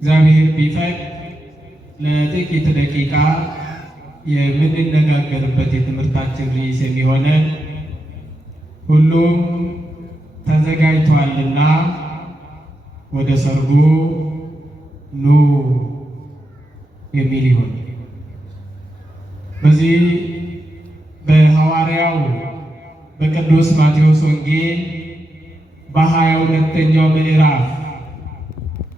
እግዚአብሔር ቢፈቅድ ለጥቂት ደቂቃ የምንነጋገርበት የትምህርታችን ርዕስ የሚሆነ ሁሉም ተዘጋጅቷልና ወደ ሰርጉ ኑ የሚል ይሆን። በዚህ በሐዋርያው በቅዱስ ማቴዎስ ወንጌል በ22ኛው ምዕራፍ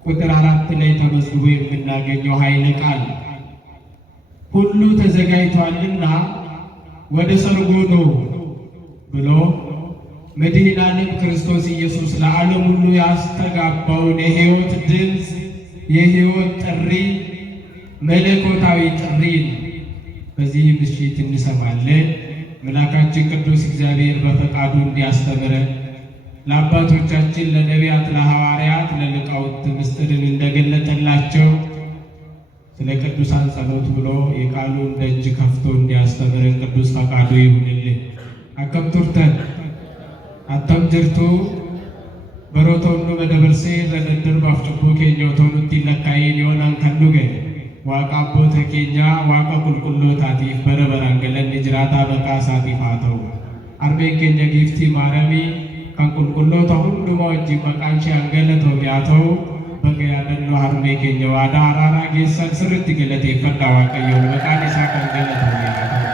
ቁጥር 4 ላይ ተመዝግቦ የምናገኘው ኃይለ ቃል ሁሉ ተዘጋጅቷልና ወደ ሰርጉ ኑ ብሎ መድኃኔዓለም ክርስቶስ ኢየሱስ ለዓለም ሁሉ ያስተጋባውን የሕይወት ድምፅ፣ የሕይወት ጥሪ፣ መለኮታዊ ጥሪን በዚህ ምሽት እንሰማለን። መልአካችን ቅዱስ እግዚአብሔር በፈቃዱ እንዲያስተምረን ለአባቶቻችን ለነቢያት፣ ለሐዋርያት፣ ለሊቃውንት ምስጢርን እንደገለጠላቸው ስለ ቅዱሳን ጸሎት ብሎ የቃሉን ደጅ ከፍቶ እንዲያስተምረን ቅዱስ ፈቃዱ ይሁንልን። አከም ቱርተን አተም ጅርቱ በሮቶኑ በደበርሴ ረደድር ባፍጭቦ ኬኛው ቶኑት ይለካይን የሆናን ከኑገ ዋቃ አቦተ ኬኛ ዋቃ ቁልቁሎታቲፍ በረበራን ገለን ጅራታ በቃ ሳቲፋተው አርቤን ኬኛ ጊፍቲ ማረሚ ከንቁልቁሎታ ሁንዱማ ወጂ መቃንሺ አንገለተው ቢያተው በገያደኖ ሀርሜ ኬኛ ዋዳ አራራ ጌሰን ስርት ገለቴ ፈዳ ዋቀየውን በቃኔሳ ከንገለተው ቢያተው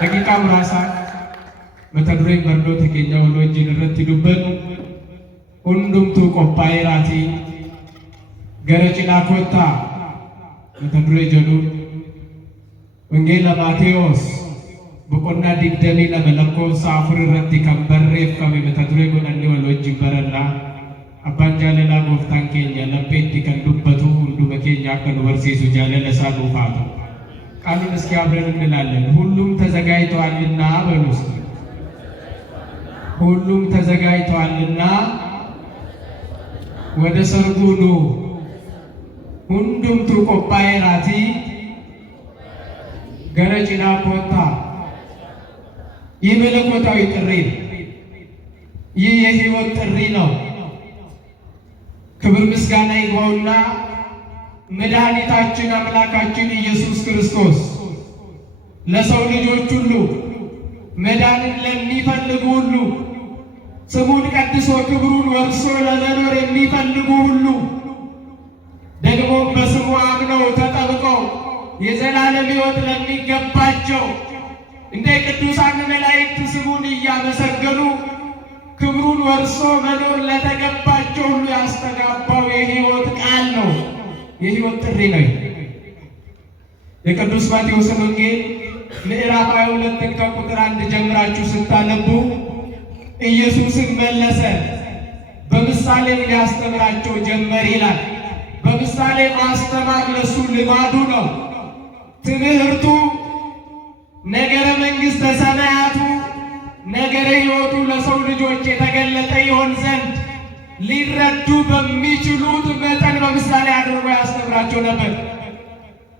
ደቂቃ ምራሳ መተዱሬ በርዶ ተኬኛ ወሎጂ ንረት ይዱበን ሁንዱምቱ ቆፓይራቲ ገረጭና ኮታ መተዱሬ ጀሉ ወንጌላ ማቴዎስ በቆና ዲግደሚ ለመለኮ ሳፍር ረቲ ከንበሬፍ ከመ መተዱሬ ጎነኒ ወሎጂ በረና አባን ጃለላ ጎፍታን ኬኛ ለቤት ከንዱበቱ ሁንዱ በኬኛ ከን ወርሲሱ ጃለለ ሳዱፋቱ ቃሉን እስኪ አብረን እንላለን። ሁሉም ተዘጋጅተዋልና በሉስ ሁሉም ተዘጋጅተዋልና ወደ ሰርጉ ኑ። ሁንዱምቱ ቆጳይራቲ ገረጭና ኮታ። ይህ መለኮታዊ ጥሪ፣ ይህ የሕይወት ጥሪ ነው። ክብር ምስጋና ይግባውና መድኃኒታችን አምላካችን ኢየሱስ ክርስቶስ ለሰው ልጆች ሁሉ መዳንን ለሚፈልጉ ሁሉ ስሙን ቀድሶ ክብሩን ወርሶ ለመኖር የሚፈልጉ ሁሉ ደግሞ በስሙ አምነው ተጠብቀው የዘላለም ሕይወት ለሚገባቸው እንደ ቅዱሳን መላእክት ስሙን እያመሰገኑ ክብሩን ወርሶ መኖር ለተገባቸው ሁሉ ያስተጋባው የሕይወት ቃል ነው። የሕይወት ጥሪ ነው። የቅዱስ ማቴዎስ ወንጌል ምዕራፍ 22 ከቁጥር 1 ጀምራችሁ ስታነቡ ኢየሱስን መለሰ፣ በምሳሌም ሊያስተምራቸው ጀመር ይላል። በምሳሌ ማስተማር ለሱ ልማዱ ነው። ትምህርቱ ነገረ መንግሥተ ሰማያቱ ነገረ ሕይወቱ ለሰው ልጆች የተገለጠ ይሆን ዘንድ ሊረዱ በሚችሉት መጠን በምሳሌ አድርጎ ያስተምራቸው ነበር።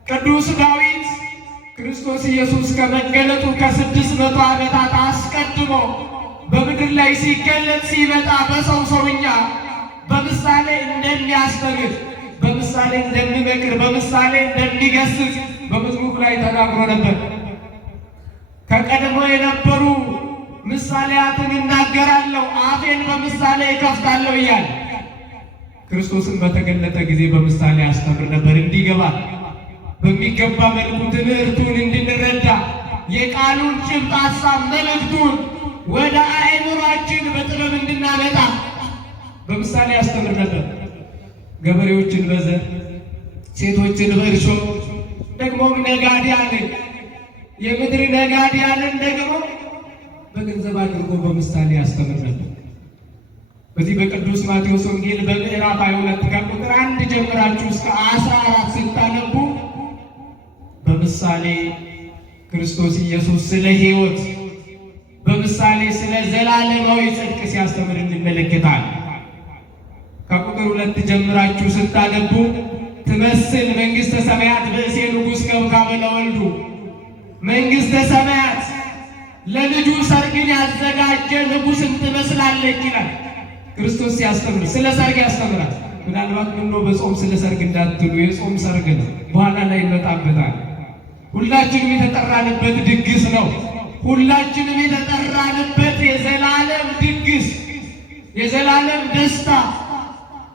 ቅዱስ ዳዊት ክርስቶስ ኢየሱስ ከመገለጡ ከ600 ዓመታት አስቀድሞ በምድር ላይ ሲገለጥ ሲመጣ በሰው ሰውኛ በምሳሌ እንደሚያስተምር፣ በምሳሌ እንደሚመክር፣ በምሳሌ እንደሚገስጽ በመዝሙር ላይ ተናግሮ ነበር። ከቀድሞ የነበሩ ምሳሌያትን እናገራለሁ፣ አፌን በምሳሌ እከፍታለሁ እያለ ክርስቶስን በተገለጠ ጊዜ በምሳሌ ያስተምር ነበር። እንዲገባል በሚገባ መልኩ ትምህርቱን እንድንረዳ የቃሉን ጭብጥ ሐሳብ መልእክቱን ወደ አእምሯችን በጥበብ እንድናመጣ በምሳሌ ያስተምር ነበር። ገበሬዎችን በዘር፣ ሴቶችን በእርሾ፣ ደግሞም ነጋዴያንን የምድር ነጋዴያንን ደግሞ በገንዘብ አድርጎ በምሳሌ ያስተምር ነበር። በዚህ በቅዱስ ማቴዎስ ወንጌል በምዕራፍ 22 ከቁጥር 1 ጀምራችሁ እስከ 14 ስታነቡ በምሳሌ ክርስቶስ ኢየሱስ ስለ ሕይወት በምሳሌ ስለ ዘላለማዊ ጽድቅ ሲያስተምር እንመለከታለን። ከቁጥር 2 ጀምራችሁ ስታነቡ ትመስል መንግሥተ ሰማያት ብእሴ ንጉሥ ከብካበ ለወልዱ መንግሥተ ሰማያት ለልጁ ሰርግን ያዘጋጀ ንጉሥን ትመስላለች ይላል። ክርስቶስ ሲያስተምር ስለ ሰርግ ያስተምራል። ምናልባት ምነው በጾም ስለ ሰርግ እንዳትሉ፣ የጾም ሰርግ ነው፣ በኋላ ላይ እንመጣበታል። ሁላችንም የተጠራንበት ድግስ ነው። ሁላችንም የተጠራንበት የዘላለም ድግስ፣ የዘላለም ደስታ፣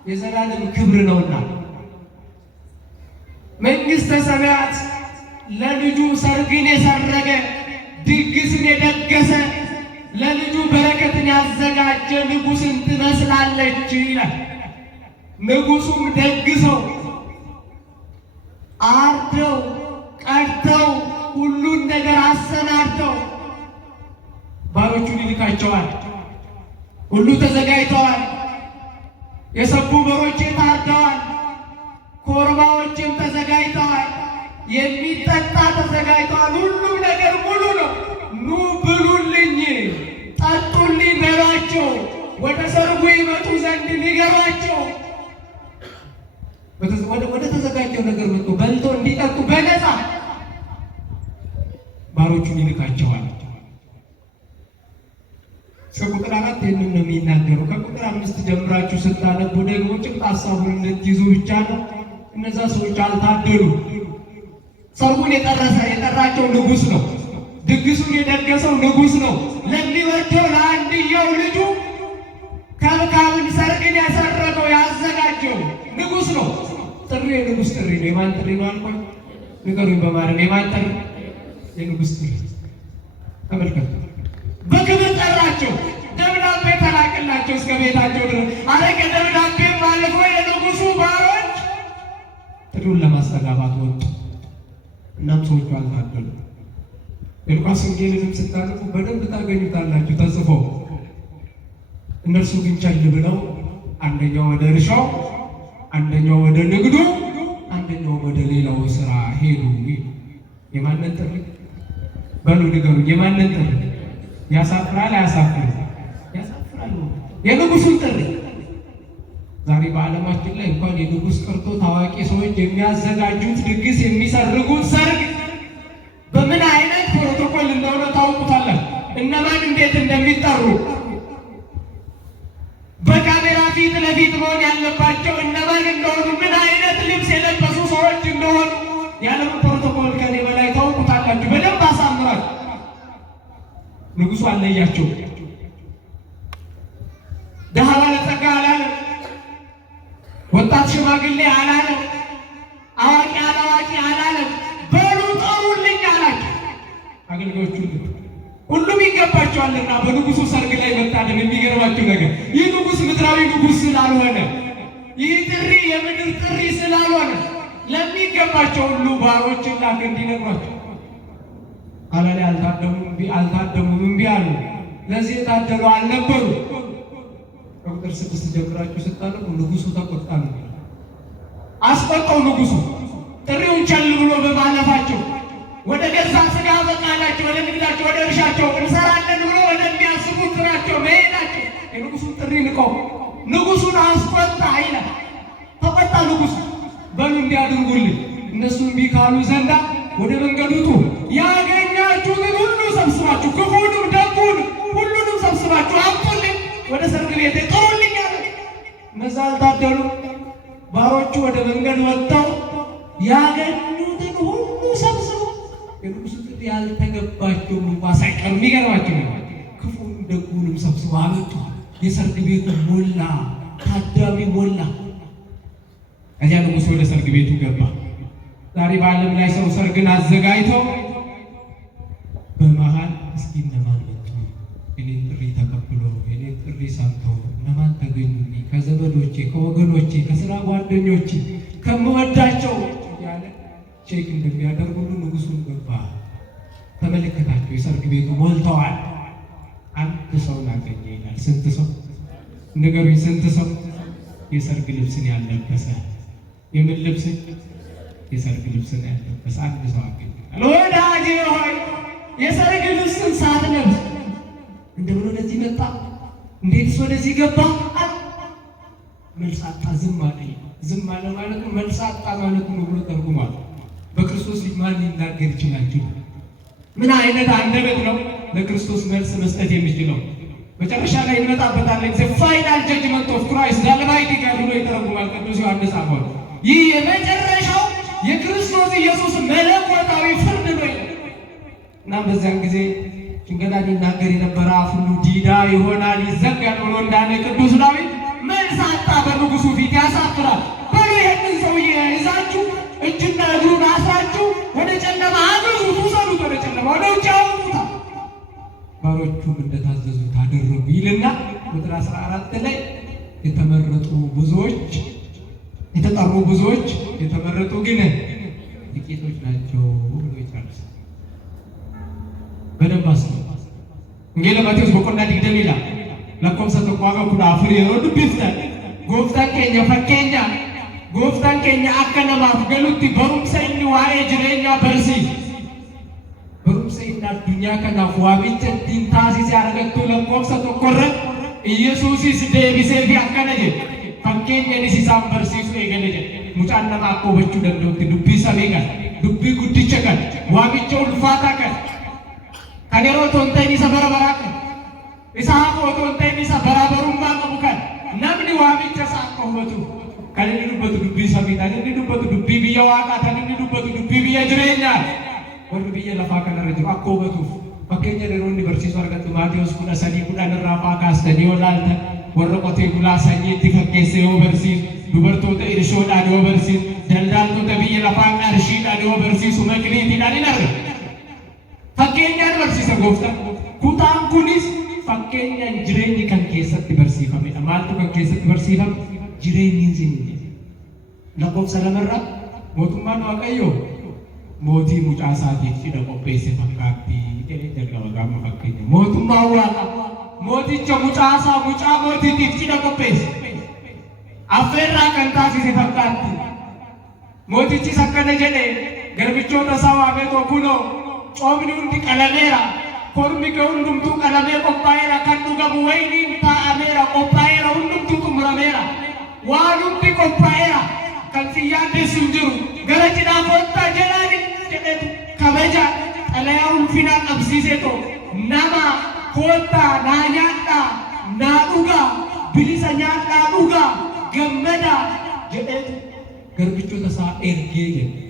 የዘላለም ክብር ነውና መንግሥተ ሰማያት ለልጁ ሰርግን የሰረገ ድግስን የደገሰ ለልጁ በረከትን ያዘጋጀ ንጉሥን ትመስላለች ይላል። ንጉሡም ደግሰው አርደው ቀድተው ሁሉን ነገር አሰናድተው ባሮቹን ይልካቸዋል። ሁሉ ተዘጋጅተዋል። የሰቡ በሮች ታርደዋል። ኮርባዎችም ተዘጋጅተዋል። የሚጠጣ ተዘጋጅተዋል። ሁሉም ነገር ሙሉ ነው። ኑ ብሉልኝ፣ ጠጡልኝ በሏቸው። ወደ ሰርጉ ይመጡ ዘንድ ንገሯቸው። ወደ ተዘጋጀው ነገር መጡ። በልቶ እንዲጠጡ በነፃ ባሮቹን ይልካቸዋል። ከቁጥር 4 ይህንን ነው የሚናገረው። ከቁጥር 5 ጀምራችሁ ስታነቡ ደግሞ ጭብጥ ሀሳቡን እንድትይዙ ብቻ ነው። እነዛ ሰዎች አልታደሉ። ሰርጉን የጠራቸው ንጉሥ ነው። ድግሱን የደገሰው ንጉሥ ነው። ለሚወደው ለአንድያው ልጁ ከብካብን ሰርግን ያሰረገው ያዘጋጀው ንጉሥ ነው። ጥሪ የንጉሥ ጥሪ ነው። የማን ጥሪ ነው አልኳኝ? ንገሩኝ በማረም የማን ጥሪ? የንጉሥ ጥሪ። ተመልከቱ። በክብር ጠራቸው። ደብዳቤ ተላከላቸው እስከ ቤታቸው ድረስ። አረ ከደብዳቤም አልፎ የንጉሡ ባሮች ጥሪውን ለማስተጋባት ወጡ። እናም ሰዎቹ አልታደሉ። የሉቃስ ወንጌልንም ስታነቡ በደንብ ታገኙታላችሁ ተጽፎ። እነርሱ ግን ቸል ብለው አንደኛው ወደ እርሻው፣ አንደኛው ወደ ንግዱ፣ አንደኛው ወደ ሌላው ስራ ሄዱ። የማንን ጥሪ በሉ ንገሩኝ? የማንን ጥሪ? ያሳፍራል አያሳፍርም? ያሳፍራል። የንጉሡን ጥሪ። ዛሬ በዓለማችን ላይ እንኳን የንጉሥ ቀርቶ ታዋቂ ሰዎች የሚያዘጋጁት ድግስ፣ የሚሰርጉት ሰርግ በምን አይነት ፕሮቶኮል እንደሆነ ታውቁታላችሁ። እነማን እንዴት እንደሚጠሩ በካሜራ ፊት ለፊት መሆን ያለባቸው እነማን እንደሆኑ፣ ምን አይነት ልብስ የለበሱ ሰዎች እንደሆኑ ያለምን ፕሮቶኮል ከኔ በላይ ታውቁታላችሁ በደንብ አሳምራችሁ። ንጉሡ አለያቸው። ደሃ ባለጸጋ አላለም። ወጣት ሽማግሌ አላለም። አዋቂ አላዋቂ አላለም። በሉ ጠሩልኝ አላቸው። አገልጋዮቹ ሁሉም ይገባቸዋልና በንጉሡ ሰርግ ላይ መታደም። የሚገርማቸው ነገር ይህ ንጉሥ ምድራዊ ንጉሥ ስላልሆነ፣ ይህ ጥሪ የምድር ጥሪ ስላልሆነ ለሚገባቸው ሁሉ ባሮችን ላክ እንዲነግሯቸው። አላላይ አልታደሙም፣ እምቢ አሉ። ለዚህ የታደሉ አልነበሩ። ከቁጥር 6 ጀምራችሁ ስታነቡ ንጉሡ ተቆጣ ነው። አስቆጣው ንጉሡ ጥሪውን ቸል ብሎ በማለፋቸው። ወደ ገዛ ስጋ በቃላቸው፣ ወደ ንግዳቸው፣ ወደ እርሻቸው እንሰራለን ብሎ ወደሚያስቡት ስራቸው መሄዳቸው የንጉሡን ጥሪ ንቀው ንጉሡን አስቆጣ ይላል። ተቆጣ ንጉሡ። በሉ እንዲያድርጉልኝ እነሱ እምቢ ካሉ ዘንዳ ወደ መንገዱ ውጡ፣ ያገኛችሁትን ሁሉ ሰብስባችሁ፣ ክፉንም ደጉንም ሁሉንም ሰብስባችሁ አምጡልኝ፣ ወደ ሰርግ ቤቴ ጥሩልኝ አለ። እነዛ አልታደሉ። ባሮቹ ወደ መንገድ ወጥተው ያገኙትን ሁሉ ሰብስበው የንጉሡ ጥሪ ያልተገባቸውም እንኳ ሳይቀር የሚገርማቸው ክፉንም ደጉንም ሰብስበው አመጡ። የሰርግ ቤቱ ሞላ፣ ታዳሚ ሞላ። ከዚያ ንጉሡ ወደ ሰርግ ቤቱ ገባ። ዛሬ በዓለም ላይ ሰው ሰርግን አዘጋጅተው በመሃል እስኪ እነማን መጡ? የኔን ጥሪ ተቀብሎ የኔን ጥሪ ሰምተው እነማን ተገኙልኝ? ከዘመዶቼ፣ ከወገኖቼ፣ ከስራ ጓደኞቼ፣ ከምወዳቸው እያለ ቼክ እንደሚያደርግ ሁሉ ንጉሡን ገባ። ተመለከታቸው። የሰርግ ቤቱ ሞልተዋል። አንድ ሰው ላገኘ ይላል። ስንት ሰው ንገሩኝ? ስንት ሰው? የሰርግ ልብስን ያለበሰ። የምን ልብስ? የሰርግ ልብስን ያለበሰ አንድ ሰው አገኘ። ወዳጄ ሆይ የሰርግ ልብስን ሳትለብስ እንደምን ወደዚህ መጣ? እንዴትስ ወደዚህ ገባ? መልስ አጣ። ዝም አለ። ዝም አለ ማለት ነው መልስ አጣ ማለት ነው ብሎ ተርጉሟል። በክርስቶስ ማን ሊናገር ይችላል? ምን አይነት አንደበት ነው ለክርስቶስ መልስ መስጠት የሚችለው? መጨረሻ ላይ እንመጣበታለን። ዘ ፋይናል ጀጅመንት ኦፍ ክራይስት ዛለባይቲ ጋር ብሎ ይተረጉማል ቅዱስ ዮሐንስ አፈወርቅ። ይህ የመጨረሻው የክርስቶስ ኢየሱስ መለኮታዊ ፍርድ ነው እና በዚያን ጊዜ ሽንገላን ይናገር የነበረ አፍ ሁሉ ዲዳ ይሆናል ይዘጋል ብሎ እንዳለ ቅዱስ ዳዊት መልስ አጣ። በንጉሱ ፊት ያሳፍራል። በሉ ይህንን ሰውዬ ይዛችሁ እጅና እግሩን አስራችሁ ወደ ጨለማ አግሩት፣ ውሰዱት፣ ወደ ጨለማ ወደ ውጭ አውጡት። ባሮቹም እንደታዘዙት አደረጉ ይልና ቁጥር 14 ላይ የተመረጡ ብዙዎች፣ የተጠሩ ብዙዎች፣ የተመረጡ ግን ጥቂቶች ናቸው ብሎ ይጨርሳል። በደንብ አስቡ። እንጌለ ማቴዎስ በቆና ዲግደም ይላል ለኮምሰ ተቋጋ ኩዳ ፍሬ ወዱ ቢፍታ ጎፍታን ኬኛ ፈኬኛ ጎፍታን ኬኛ አከነማፍ ገሉቲ በሩምሰኝ ዋኤ ጅሬኛ በርሲ በሩምሰኝ አዱኛ ከናፍ ዋቢቸ ዲንታሲ ሲያረገቱ ለኮምሰ ተቆረ ኢየሱስስ ዴቢሴፊ አከነጀ ፈኬኛ ኒሲሳን በርሲሱ ኤገለጀ ሙጫነማ አቆበቹ ደንዶቲ ዱቢ ሰቤጋ ዱቢ ጉድቸ ቀን ዋቢቸው ልፋታ ቀን ከኔሮ ቶንተኒ ሰበረ በራከ ኢሳሐቅ ቶንተኒ ሰበራ በሩማ ቀቡከን ነምኒ ዋቢቸ ሳቆበቱ ከነኒ ዱበቱ ዱቢ ሰቢታ ነኒ ዱበቱ ዱቢ ቢያ ዋቃ ተነኒ ዱበቱ ዱቢ ቢያ ጅሬኛ ወር ቢያ ለፋ ከነረጅ አቆበቱ ፈኬኛ ለሮኒ በርሲሱ አርገቱ ማቴዎስ ኩዳ ሰኒ ኩዳ ነራፋ ካስተኒ ወላልተ ወረቆቴ ጉላ ሰኚ ቲፈኬሴ ኦቨርሲ ዱበርቶተ ኢርሾዳ ኦቨርሲ ደልዳልቶተ ቢያ ለፋ ቀርሺዳ ኦቨርሲ ሱመክኒቲ ዳኒነር fakkeenyaan barsiisa gooftaan kutaan kunis fakkeenyaan jireenyi kan keessatti barsiifamedha. Maaltu kan keessatti barsiifame? Jireenyi isinii lakkoofsa lamarraa mootummaan Waaqayyoo mootii mucaa isaatiif cidha qopheesse fakkaatti jedhee jalqaba gaama fakkeenya. Mootummaan Waaqa mooticha mucaa isaa mucaa mootiitiif cidha qopheesse affeerraa kan taasise fakkaatti. Mootichis akkana jedhe garbichoota isaa waameetoo kunoo Omni hundi qalameera, kormi kee hundumtuu qalamee qophaa'eera, kan dhugamu wayniin taa'ameera, qophaa'eera, hundumtuu xumurameera, waan hundi qophaa'eera, kan si yaaddeessu hin jiru, gara cidhaa koottaa jedhaani jedhetu kabaja xalayaa ulfinaa qabsiiseetoo nama koottaa naa nyaadhaa, naa dhugaa, bilisa nyaadhaa dhugaa, gammadaa jedhetu garbichoota isaa ergee jedhe.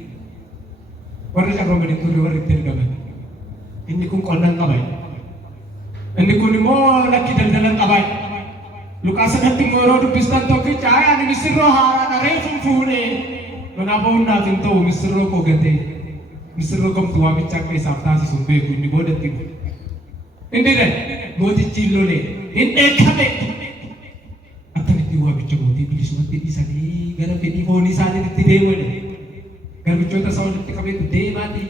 Warri carroomanii turre warri itti ergaman. Inni kun qonnaan qabay. Inni kun immoo lakki daldalan qabay. Luqaas irratti immoo yeroo dubbistan tokkicha ani misirroo haaraadha reefun fuudhee kanaafuu naaf hin ta'u misirroo koo gatee misirroo komtu waamicha akka isaaf taasisu hin beeku inni boodatti inni dhe mootichi hin lolee hin dheekkame akkamitti waamicha mootii bilisumatti dhiisanii gara fedhii foonii isaaniitti deemani. Garbichoota isaa walitti qabeetu deemaati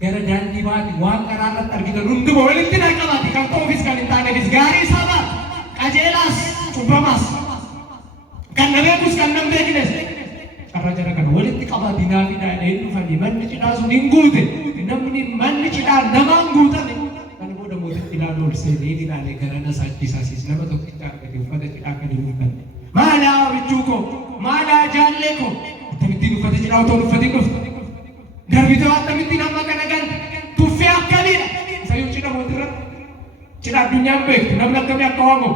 gara daandii baati waan karaarratti argitan hunduma walitti naqabaati kan ta'uufis kan hin taaneefis gaarii isaa baati qajeelaas cubbamaas kan na beekus kan nam beeknes carra jara kana walitti qabaati naafidhaan hin dhufanii manni cidhaa sun hin guute namni manni cidhaa namaan guutame kan booda mootitti ilaaluu ol seenee ilaalee garana saaddisaasiis nama tokkicha argate uffata cidhaa kan hin uffanne maalaa bichuu koo maalaa jaallee koo Tamittiin uffata cidhaa otoo uffatiin dhuftu darbitee waan tamittiin amma kana galte tuffee akkamiidha isayyuu cidha mootirratti cidha addunyaan beektu namni akkamii akka waamu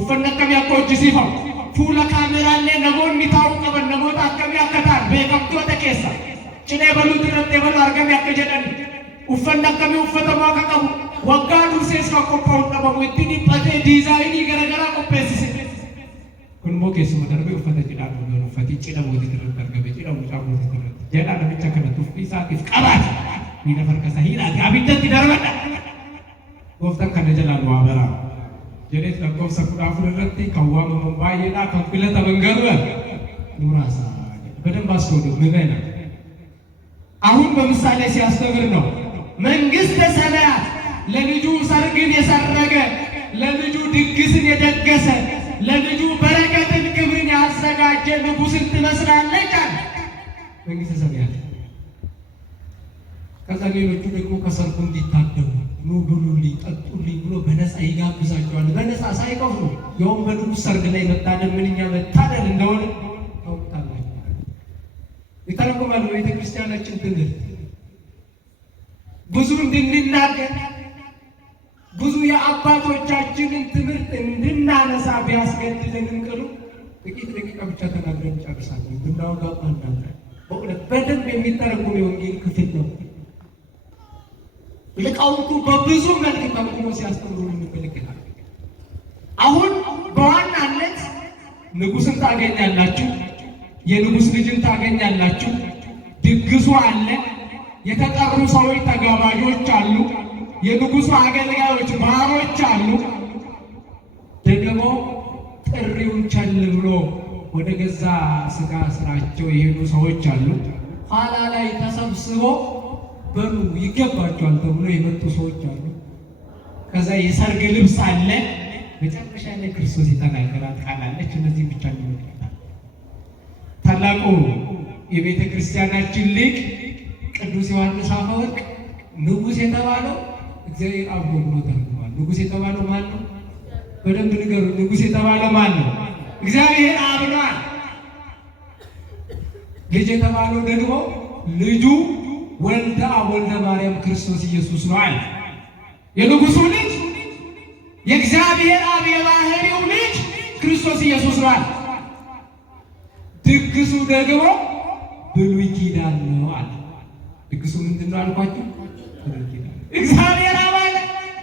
uffanni akkamii akka hojjisiifamu fuula kaameraallee namoonni taa'uu qaban namoota akkamii akka ta'an beekamtoota keessa cidhee baluuti irratti ebaluu argame akka jedhan uffanni akkamii uffatamu akka qabu waggaa dursees kan qophaa'u dhabamu itti dhiphatee diizaayinii garaagaraa qopheessise. Kun immoo keessuma darbee uffata cidhaa dhuunfaan uffati cidha mootii irratti argame cidha mucaa mootii irratti jedhaa namicha kana tuffii isaatiif qabaate miila farka isaa hidhaati abiddatti darbadha. Gooftaan kana jalaan waa baraa jedhees lakkoofsa 14 irratti kan waamaman baay'eedhaa kan filataman garuu muraasa በደንብ አስተውሉ ምዕመናን። አሁን በምሳሌ ሲያስተምር ነው መንግሥተ ሰማያት ለልጁ ሰርግን የሰረገ ለልጁ ድግስን የደገሰ ለልጁ በረከትን ክብርን ያዘጋጀ ንጉሥን ትመስላለች አለ መንግሥተ ሰማያት። ከዛ ሌሎቹ ደግሞ ከሰርጉ እንዲታደሙ ኑ ብሉልኝ ጠጡልኝ ብሎ በነፃ ይጋብዛቸዋል። በነፃ ሳይከፍሉ ያውም በንጉሥ ሰርግ ላይ መታደም ምንኛ መታደል እንደሆነ ታውቃላችሁ። ይተረጎማል በቤተ ክርስቲያናችን ትምህርት ብዙ እንድንናገር ብዙ የአባቶቻችንን ትምህርት እንድናነሳ ቢያስገድደንም ቅሉ ጥቂት ደቂቃ ብቻ ተናግረን ጨርሳለን። ብናወጋ አንዳንድ በእውነት በደንብ የሚተረጉም የወንጌል ክፍል ነው። ሊቃውንቱ በብዙ መልክ ተርጉሞ ሲያስተምሩ እንመለከታለን። አሁን በዋናነት ንጉሥን ታገኛላችሁ፣ የንጉሥ ልጅን ታገኛላችሁ። ድግሱ አለ፣ የተጠሩ ሰዎች ተጋባዦች አሉ፣ የንጉሡ አገልጋዮች ባሮች አሉ። ደግሞ ጥሪውን ቸል ብሎ ወደ ገዛ ስጋ ስራቸው የሄዱ ሰዎች አሉ። ኋላ ላይ ተሰብስቦ በሉ ይገባቸዋል ተብሎ የመጡ ሰዎች አሉ። ከዛ የሰርግ ልብስ አለ። መጨረሻ ላይ ክርስቶስ የተናገራት ቃል አለች። እነዚህ ብቻ እንመለከታለን። ታላቁ የቤተ ክርስቲያናችን ሊቅ ቅዱስ ዮሐንስ አፈወርቅ ንጉሥ የተባለው እግዚአብሔር አብ ብሎ ተርጉሟል። ንጉሥ የተባለው ማን ነው? በደንብ ንገሩ። ንጉሥ የተባለው ማን ነው? እግዚአብሔር አብ ነው። ልጅ የተባለው ደግሞ ልጁ ወልደ አብ ወልደ ማርያም ክርስቶስ ኢየሱስ ነው አለ። የንጉሡ ልጅ የእግዚአብሔር አብ የባህሪው ልጅ ክርስቶስ ኢየሱስ ነው አለ። ድግሱ ደግሞ ብሉይ ኪዳን ነው አለ። ድግሱ ምንድን ነው አልኳችሁ? እግዚአብሔር አብ አለ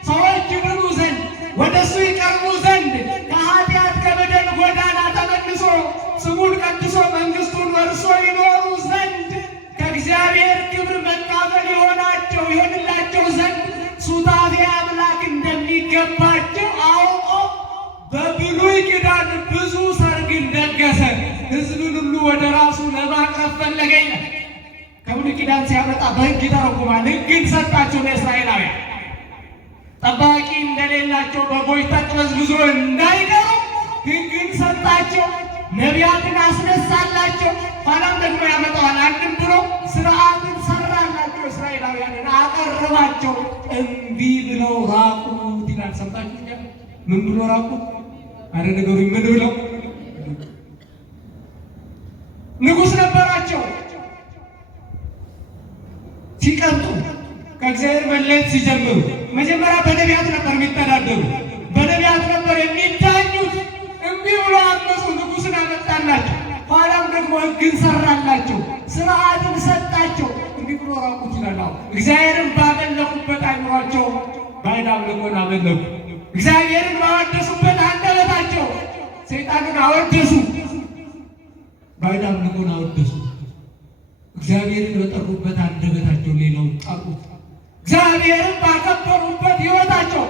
ሰዎች ይድኑ ዘንድ ወደ እሱ ይቀርቡ ዘንድ ከኃጢአት ከበደል ጎዳና ተመልሶ ስሙን ቀድሶ መንግሥቱን ወርሶ ይኖሩ ዘንድ ከእግዚአብሔር ክብር መካፈል ይሆንላቸው ዘንድ ሱታፌ አምላክ እንደሚገባቸው አውቆ በብሉይ ኪዳን ብዙ ሰርግን ደገሰ። ሕዝብን ሁሉ ወደ ራሱ ለማቅረብ ፈለገ። ከብሉይ ኪዳን ሲያመጣ በሕግ ይተረጉማል። ሕግን ሰጣቸው ለእስራኤላውያን ጠባቂ እንደሌላቸው በጎች ተቅበዝብዞ እንዳይቀሩ ሕግን ሰጣቸው። ነቢያትን አስነሳላቸው። ኋላም ደግሞ ያመጣዋል። አንድም ብሎ ስርዓትን ሰራላቸው። እስራኤላውያንን አቀረባቸው። እምቢ ብለው ራቁት ይላል። ሰምታችሁ? ምን ብሎ ራቁት? አረ ነገሩኝ። ምን ብለው? ንጉሥ ነበራቸው። ሲቀጡ ከእግዚአብሔር መለየት ሲጀምሩ መጀመሪያ በነቢያት ነበር የሚተዳደሩ፣ በነቢያት ነበር የሚዳኙት። እምቢ ብሎ አመፁ። ንጉሥን አመጣላቸው። ኋላም ደግሞ ሕግን ሰራላቸው፣ ስርዓትን ሰጣቸው። እምቢ ብሎ ራቁት ይላል። እግዚአብሔርን ባመለኩበት አይምሯቸው ባዕድ አምልኮን አመለኩ። እግዚአብሔርን ባወደሱበት አንደበታቸው ሰይጣንን አወደሱ፣ ባዕድ አምልኮን አወደሱ። እግዚአብሔርን በጠሩበት አንደበታቸው ሌላውን ጠሩት። እግዚአብሔርን ባከበሩበት ሕይወታቸው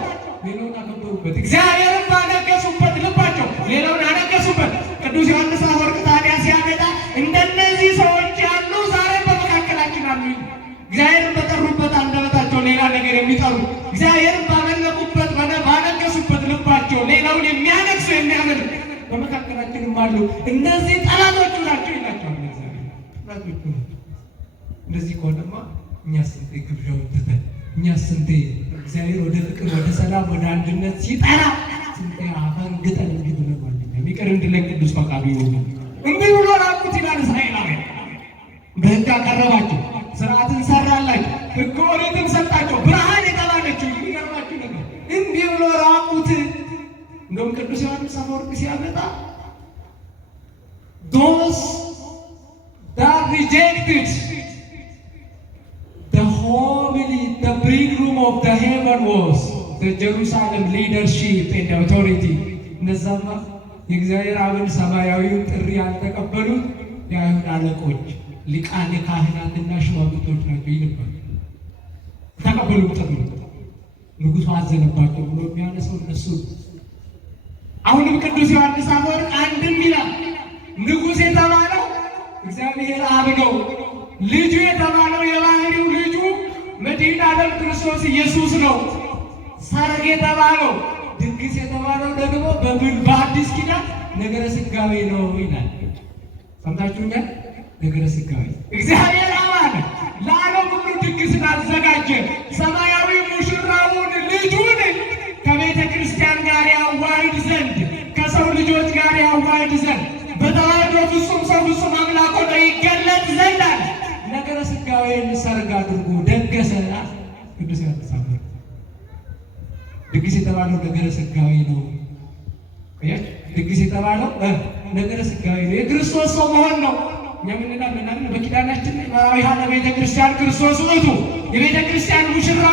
ሌላውን አከበሩበት። እግዚአብሔርን ባነገሱበት ልባቸው ሌላውን አነገሱበት። ቅዱስ ዮሐንስ አፈወርቅ ታዲያ ሲያመጣ እንደነዚህ ሰዎች ያሉ ዛሬ በመካከላችን አሉ። እግዚአብሔርን በጠሩበት አንደበታቸው ሌላ ነገር የሚጠሩ፣ እግዚአብሔርን ባመለኩበት ባነገሱበት ልባቸው ሌላውን የሚያነግሱ የሚያምር በመካከላችንም አሉ። እነዚህ ጠላቶቹ ናቸው ይላቸዋል። ጠላቶቹ እንደዚህ ከሆነማ እኛ ስንቴ ግብዣውን ትተን እኛ ስንቴ እግዚአብሔር ወደ ፍቅር፣ ወደ ሰላም፣ ወደ አንድነት ሲጠራ ስንቴ አፈንግጠን እንዲህ ብለን የሚቀር እንድለን ቅዱስ ፈቃዱ ይሆን። እንዲህ ብሎ ራቁት ይላል። እስራኤላውያን በሕግ አቀረባቸው፣ ስርዓትን ሰራላቸው፣ ሕገ ኦሪትን ሰጣቸው፣ ብርሃን የተባለችው የሚገርማችሁ ነገር እንዲህ ብሎ ራቁት። እንደውም ቅዱስ ዮሐንስ አፈወርቅ ሲያመጣ those that rejected the bridegroom of the heaven was the Jerusalem leadership and authority. እነዛማ የእግዚአብሔር አብን ሰማያዊውን ጥሪ ያልተቀበሉት የአይሁድ አለቆች ሊቃነ ካህናትና ሽማግሌዎች ናቸው ይልባል። ተቀበሉት ጥሪ ንጉሡ አዘነባቸው ብሎ የሚያነሳው እነሱ። አሁንም ቅዱስ ዮሐንስ አፈወርቅ አንድም ይላል ንጉሥ የተባለው እግዚአብሔር አብ ነው። ልጁ የተባለው የባህሪው ልጁ መድኃኔ ዓለም ክርስቶስ ኢየሱስ ነው። ሰርግ የተባለው ድግስ የተባለው ደግሞ በአዲስ ኪዳን ነገረ ሥጋዌ ነው ይላል። ሰምታችሁኛል? ነገረ ሥጋዌ እግዚአብሔር አብ ለዓለም ሁሉ ድግስን አዘጋጀ። ሰማያዊ ሙሽራውን ልጁን ከቤተ ክርስቲያን ጋር ያዋህድ ዘንድ ከሰው ልጆች ጋር ያዋህድ ዘንድ በተዋህዶ ፍጹም ሰው ፍጹም አምላክ ሆኖ ይገለጥ ዘንድ አለ። ነገረ ሥጋዌን ሰርግ አድርጎ ደገሰ። ቅዱስ ዮሐንስ አፈወርቅ የተባለው ነገረ ሥጋዌ ነው። ድግስ የተባለው ነገረ ሥጋዌ ነው። የክርስቶስ ሰው መሆን ነው። እኛ ምን እንላለን? በኪዳናችን መራዊ ሀለ ቤተ ክርስቲያን ክርስቶስ ውእቱ፣ የቤተ ክርስቲያን ሙሽራ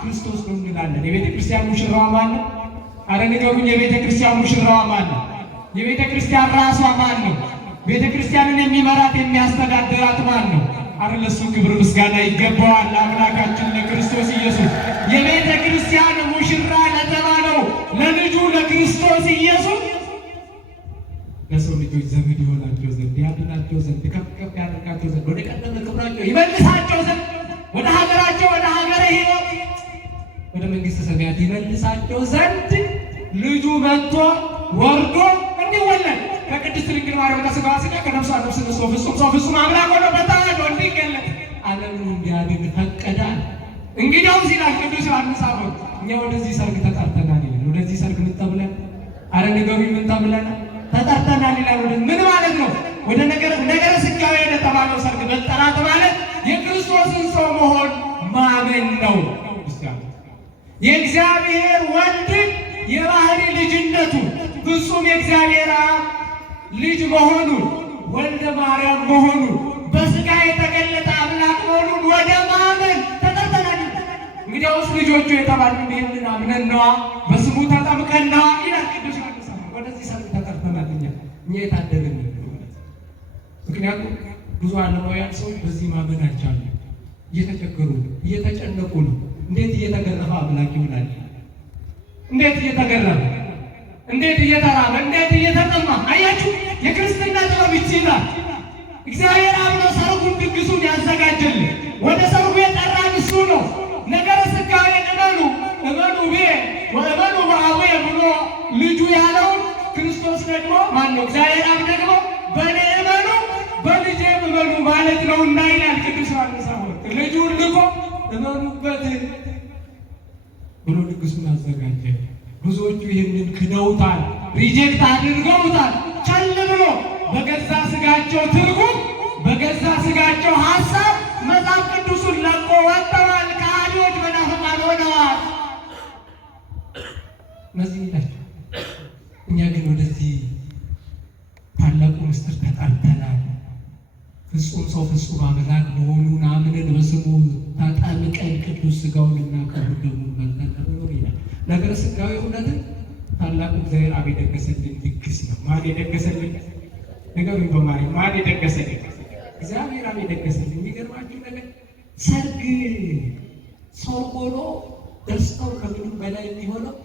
ክርስቶስ ነው እንላለን። የቤተ ክርስቲያን ሙሽራዋ ማን ነው? አረ ንገሩኝ። የቤተ ክርስቲያን ሙሽራዋ ማን ነው? የቤተ ክርስቲያን ራሷ ማን ነው? ቤተ ክርስቲያንን የሚመራት የሚያስተዳድራት ማን ነው? አረ ለሱ ክብር ምስጋና ይገባዋል፣ ለአምላካችን ለክርስቶስ ኢየሱስ። የቤተ ክርስቲያን ሙሽራ ለተባለው ለልጁ ለክርስቶስ ኢየሱስ ለሰው ልጆች ዘመድ ይሆናቸው ዘንድ ያድናቸው ዘንድ ከፍ ከፍ ያደርጋቸው ዘንድ ወደ ቀደመ ክብራቸው ይመልሳቸው ዘንድ ወደ ሀገራቸው ወደ ሀገረ ሕይወት ወደ መንግሥተ ሰማያት ይመልሳቸው ዘንድ ልጁ መጥቶ ወርዶ እንዲወለድ ከቅድስት ድንግል ማርያም ከሥጋዋ ሥጋ ከነፍሷ ነፍስ ነስቶ ፍጹም ሰው ፍጹም አምላክ ሆኖ በተዋሕዶ እንዲገለጥ ዓለምን እንዲያድን ፈቀደ። እንግዲያውም ሲላል ቅዱስ ዮሐንስ አፈወርቅ እኛ ወደዚህ ሰርግ ተጠርተናል ይላል። ወደዚህ ሰርግ ምን ተብለን? አረ ንገሩኝ፣ ምን ተብለን ተጠርተናል ይላል። ምን ማለት ነው? ወደ ነገረ ሥጋዌ ለተባለው ሰርግ መጠራት ማለት የክርስቶስን ሰው መሆን ማመን ነው። የእግዚአብሔር ወልድ የባህሪ ልጅነቱ ፍጹም የእግዚአብሔር አብ ልጅ መሆኑን ወልደ ማርያም መሆኑን በሥጋ የተገለጠ አምላክ መሆኑን ወደ ማመን ተጠርተናል። እንግዲያውስ ልጆቹ የተባሉ ይህንን አምነን ነዋ፣ በስሙ ተጠምቀን ነዋ ይላል ቅዱስ ዮሐንስ። ወደዚህ ሰርግ ተጠርተናል። እኛ የታደልን ማለት ምክንያቱም ብዙ ዓለማውያን ሰዎች በዚህ ማመን አልቻሉም። እየተቸገሩ ነው፣ እየተጨነቁ ነው። እንዴት እየተገረፈ አምላክ ይሆናል? እንዴት እየተገረፈ፣ እንዴት እየተራበ፣ እንዴት እየተጠማ። አያችሁ፣ የክርስትና ጥበብ ይችላል። እግዚአብሔር አብሮ ሰርጉን ድግሱን ያዘጋጀልን፣ ወደ ሰርጉ የጠራን እሱ ነው። ነገረ ሥጋዌ እመኑ ቤ ወእመኑ በአቡየ ብሎ ልጁ ያለውን ክርስቶስ ደግሞ ማነው? እግዚአብሔር አብ ደግሞ በእኔ እመኑ በልጄም እመኑ ማለት ነው እና ይላል ቅዱስ ዮሐንስ አፈወርቅ። ልጁን ልኮ እመኑበት ብሎ ድግሱን አዘጋጀ። ብዙዎቹ ይህንን ክደውታል፣ ሪጀክት አድርገውታል። ቸል ብሎ በገዛ ሥጋቸው ትርጉም በገዛ ሥጋቸው ሐሳብ መጽሐፍ ቅዱሱን ለቆ ወጥተዋል። ከሃዲዎች መናፍቃን ሆነዋል። እነዚህ ናቸው። እኛ ግን ወደዚህ ታላቁ ምስጢር ተጠርተናል። ፍጹም ሰው ፍጹም አምላክ መሆኑን አምነን በስሙ ተጠምቀን ቅዱስ ሥጋውንና ክቡር ደሙን በልተን እንኖር ይላል። ነገረ ሥጋዌ እውነትን ታላቁ እግዚአብሔር አብ የደገሰልን ድግስ ነው። ማን የደገሰልን? ነገሩን በማርያም ማን የደገሰልን? እግዚአብሔር አብ የደገሰልን። የሚገርማችሁ ነገር ሰርግ ሰው ሆኖ ደስታው ከምንም በላይ የሚሆነው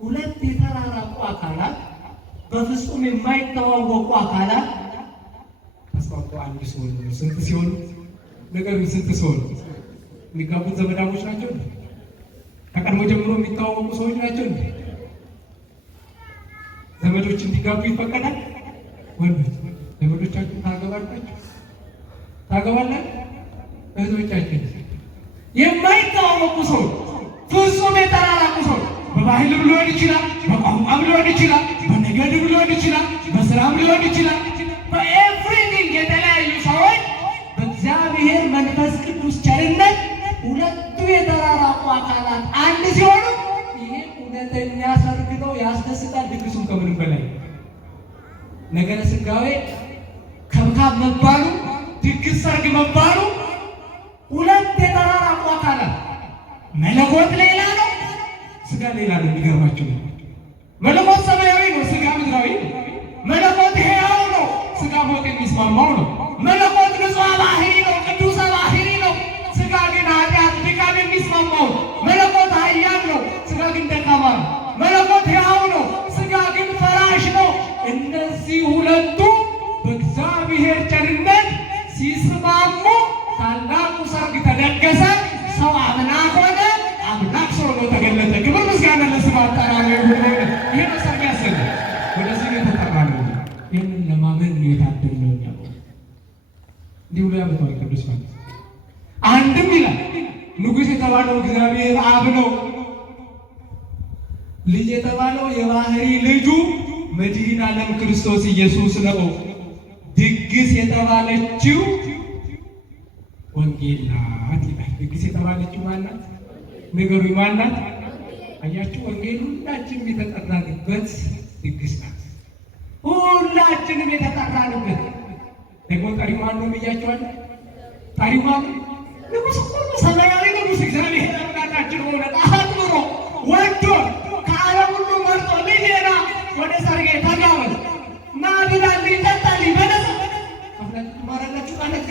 ሁለት የተራራቁ አካላት በፍጹም የማይተዋወቁ አካላት ተስማምቶ አንድ ሲሆኑ ነው። ስንት ሲሆኑ? ነገሩን ስንት ሲሆኑ? የሚጋቡት ዘመዳሞች ናቸው። ከቀድሞ ጀምሮ የሚተዋወቁ ሰዎች ናቸው። ዘመዶች እንዲጋቡ ይፈቀዳል? ወንዶች ዘመዶቻችሁ ታገባላችሁ? ታገባላችሁ? እህቶቻችን የማይተዋወቁ ሰዎች ፍጹም የተራራቁ ሰዎች በባህልም ሊሆን ይችላል፣ በቋንቋም ሊሆን ይችላል፣ በነገድም ሊሆን ይችላል፣ በስራም ሊሆን ይችላል። በኤቭሪቲንግ የተለያዩ ሰዎች በእግዚአብሔር መንፈስ ቅዱስ ቸርነት ሁለቱ የተራራቁ አካላት አንድ ሲሆኑ ይሄ እውነተኛ ሰርግ ነው። ያስደስታል። ድግሱም ከምንም በላይ ነገረ ሥጋዌ ከብካብ መባሉ ድግስ ሰርግ መባሉ ሁለት የተራራቁ አካላት መለኮት ሌላ ነው፣ ሥጋ ሌላ ነው። የሚገርማቸው መለኮት ሰማያዊ ነው፣ ሥጋ ምድራዊ ነው። መለኮት ሕያው ነው፣ ሥጋ ሞት የሚስማማው ነው። መለኮት ንጹሕ ባህሪ ነው፣ ቅዱስ ባህሪ ነው። ሥጋ ግን ኃጢአት ድካም የሚስማማው ነው። መለኮት ኃያል ነው፣ ሥጋ ግን ደካማ ነው። መለኮት ሕያው ነው፣ ሥጋ ግን ፈራሽ ነው። እነዚህ ሁለቱ በእግዚአብሔር ቸርነት ሲስማሙ ታላቁ ሰርግ ተደገሰ። ሰው አምላክ ሆነ፣ አምላክ ሰው ሆኖ ተገለጠ። ክብር ምስጋና ለስሙ አጠራር ይሁን። ይህ ነው ሰርግ ያሰኛል። ወደዚህ ነው የተጠራነው። ይህንን ለማመን ነው የታደልነው። እንዲህ ብሎ ያመጣዋል ቅዱስ ዮሐንስ። አንድም ይላል ንጉሥ የተባለው እግዚአብሔር አብ ነው። ልጅ የተባለው የባህሪ ልጁ መድኃኔ ዓለም ክርስቶስ ኢየሱስ ነው። ድግስ የተባለችው ወንጌል ናት ይላል። ድግስ የተባለችው ማናት? ንገሩኝ፣ ማናት? አያችሁ፣ ወንጌል ሁላችንም የተጠራንበት ድግስ ናት። ሁላችንም የተጠራንበት ደግሞ ጠሪው ማን ነው ብያችኋለሁ። ጠሪው ማን ነው? ንጉሥ ሁሉ ሰማያዊ ንጉሥ እግዚአብሔር አምላካችን ሆነ አክብሮ ወዶ ከዓለም ሁሉ መርጦ ልጄና ወደ ሰርጌ ተጋበዝ ና ብላልኝ ጠጣልኝ በነፃ ከፍላችሁ ትማራላችሁ። ማለት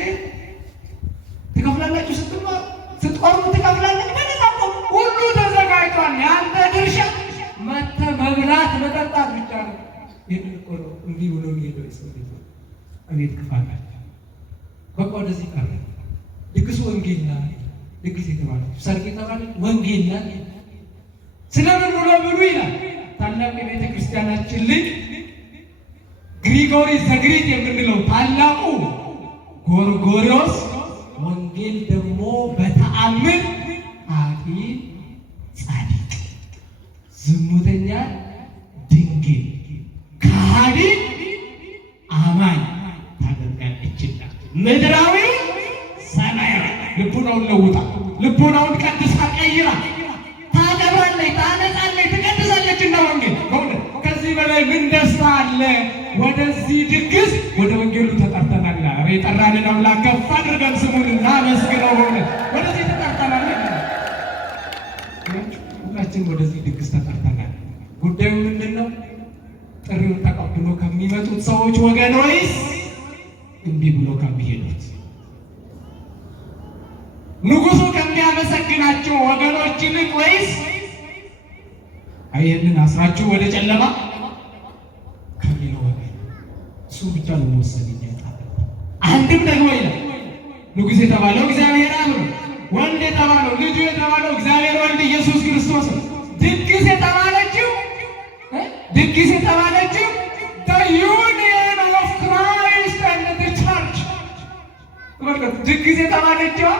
ትከፍላላችሁ። ስትማሩ ስትቆርቡ ትከፍላላችሁ። በነፃ ሁሉ ተዘጋጅቷል። ያንተ ድርሻ መተህ መብላት መጠጣት ብቻ ነው። ይህንን እኮ ነው እንዲህ ብሎ ሄደው የሰው ልጅ አቤት ክፋታቸው። በቃ ወደዚህ ቀረ። ድግሱ ወንጌል ናት። ድግስ የተባለችው ሰርግ የተባለች ወንጌል ናት። ስለምን ብሎ ብሉ ይላል ታላቁ የቤተ ክርስቲያናችን ልጅ ግሪጎሪ ዘግሪት የምንለው ታላቁ ጎርጎርዮስ ወንጌል ደግሞ በተአምር አጢ ጻድቅ፣ ዝሙተኛ ድንግል፣ ከሃዲ አማኝ ታደርጋለችና ምድራዊ ሰማያዊ ልቡናውን ለውጣ ልቡናውን ቀድሳ ቀይራ ታደባለች፣ ታነጻለች፣ ትቀድሳለች። እና ወንጌል በእውነት ከዚህ በላይ ምን ደስታ አለ? ወደዚህ ድግስ ወደ ወንጌሉ ተጠርተናል። የጠራንን አምላክ ከፍ አድርገን ስሙን እናመስግነው። በእውነት ወደዚህ ተጠርተናል። ሁላችን ወደዚህ ድግስ ተጠርተናል። ጉዳዩ ምንድን ነው? ጥሪውን ተቀብሎ ከሚመጡት ሰዎች ወገን ወይስ እንዲህ ብሎ ከሚሄዱት? ንጉሱ ከሚያመሰግናቸው ወገኖች ይልቅ ወይስ ይህንን አስራችሁ ወደ ጨለማ ከሚለው ወገን? እሱ ብቻ ነው መወሰን ይያጣል። አንድም ደግሞ ይላል ንጉሥ የተባለው እግዚአብሔር አብ ነው። ወልድ የተባለው ልጁ የተባለው እግዚአብሔር ወልድ ኢየሱስ ክርስቶስ ነው። ድግስ የተባለችው the union of Christ and the church። ድግስ የተባለችው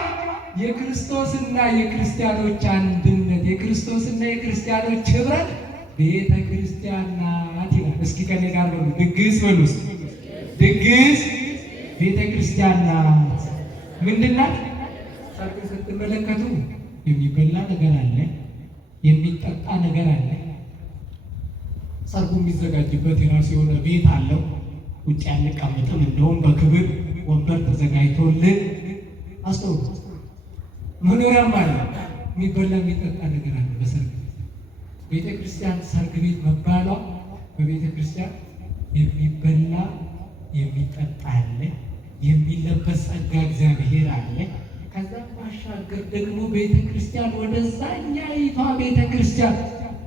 የክርስቶስና የክርስቲያኖች አንድነት፣ የክርስቶስና የክርስቲያኖች ህብረት ቤተ ክርስቲያን ናት ይላል። እስኪ ከኔ ጋር በሉ ድግስ በሉ። ድግስ ቤተ ክርስቲያን ናት። ምንድን ናት? ሰርግ ስትመለከቱ የሚበላ ነገር አለ፣ የሚጠጣ ነገር አለ። ሰርጉ የሚዘጋጅበት የራሱ የሆነ ቤት አለው። ውጭ አንቀመጥም፣ እንደውም በክብር ወንበር ተዘጋጅቶልን አስተውሉ። መኖሪያም አለ፣ የሚበላ የሚጠጣ ነገር አለ። በሰርግ ቤተ ክርስቲያን ሰርግ ቤት መባሏ በቤተ ክርስቲያን የሚበላ የሚጠጣ አለ፣ የሚለበስ ጸጋ እግዚአብሔር አለ። ከዛ ባሻገር ደግሞ ቤተ ክርስቲያን ወደዛኛይቷ ቤተ ክርስቲያን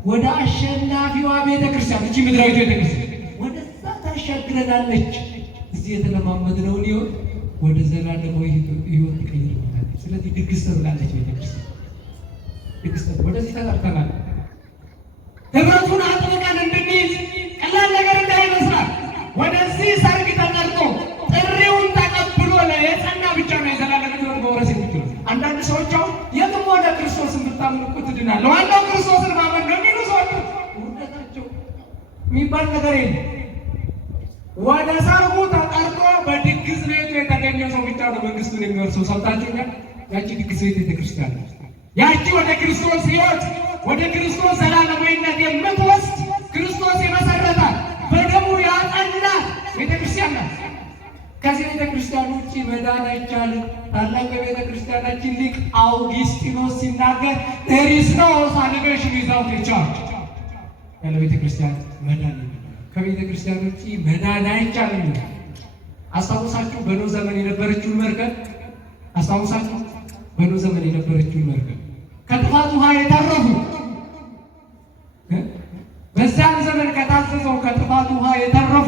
ወደ አሸናፊዋ ቤተ ክርስቲያን እቺ ምድራዊት ቤተ ክርስቲያን ወደዛ ታሻግረናለች። እዚህ የተለማመድነውን ሕይወት ወደ ዘላለማዊ ሕይወት ትቀይርበታለች። ስለዚህ ድግስ ተብላለች ቤተ ክርስቲያን። ድግስ ወደዚህ ተጠርተናል። ህብረቱን አጥብቀን እንድንይዝ ቀላል ነገር እንዳይመስላል። ወደዚህ ሰርግ ተጠርቶ ጥሪውን ተቀብሎ የጸና ብቻ ነው የዘላለም ሕይወት መውረስ የሚችሉት። አንዳንድ ሰዎች አሁን የትም ወደ ክርስቶስን ብታምኑ እኮ ትድናለህ፣ ዋናው ክርስቶስን ማመን ነው የሚሉ ሰዎች እውነታቸው የሚባል ነገር የለም። ወደ ሰርጉ ተጠርቶ በድግስ ቤቱ የተገኘው ሰው ብቻ ነው መንግስቱን የሚወርሰው። ሰምታችሁኛል? ያቺ ድግስ ቤት ቤተክርስቲያን ነው። ያቺ ወደ ክርስቶስ ሕይወት ወደ ክርስቶስ ዘላለማዊነት የምትወስድ ክርስቶስ የመሰረታት በደሙ ያጸናት ቤተክርስቲያን ናት። ከዚህ ቤተክርስቲያን ውጭ መዳን አይቻልም። ታላቁ የቤተክርስቲያናችን ሊቅ አውግስጢኖስ ሲናገር there is no salvation without the church። ያለ ቤተክርስቲያን መዳን ከቤተ ክርስቲያን ውጭ መዳን አይቻልም። አስታውሳችሁ በኖህ ዘመን የነበረችውን መርከብ አስታውሳችሁ በኖህ ዘመን የነበረችውን መርከብ ከጥፋት ውሃ የተረፉ በዛን ዘመን ከታዘዘው ከጥፋት ውሃ የተረፉ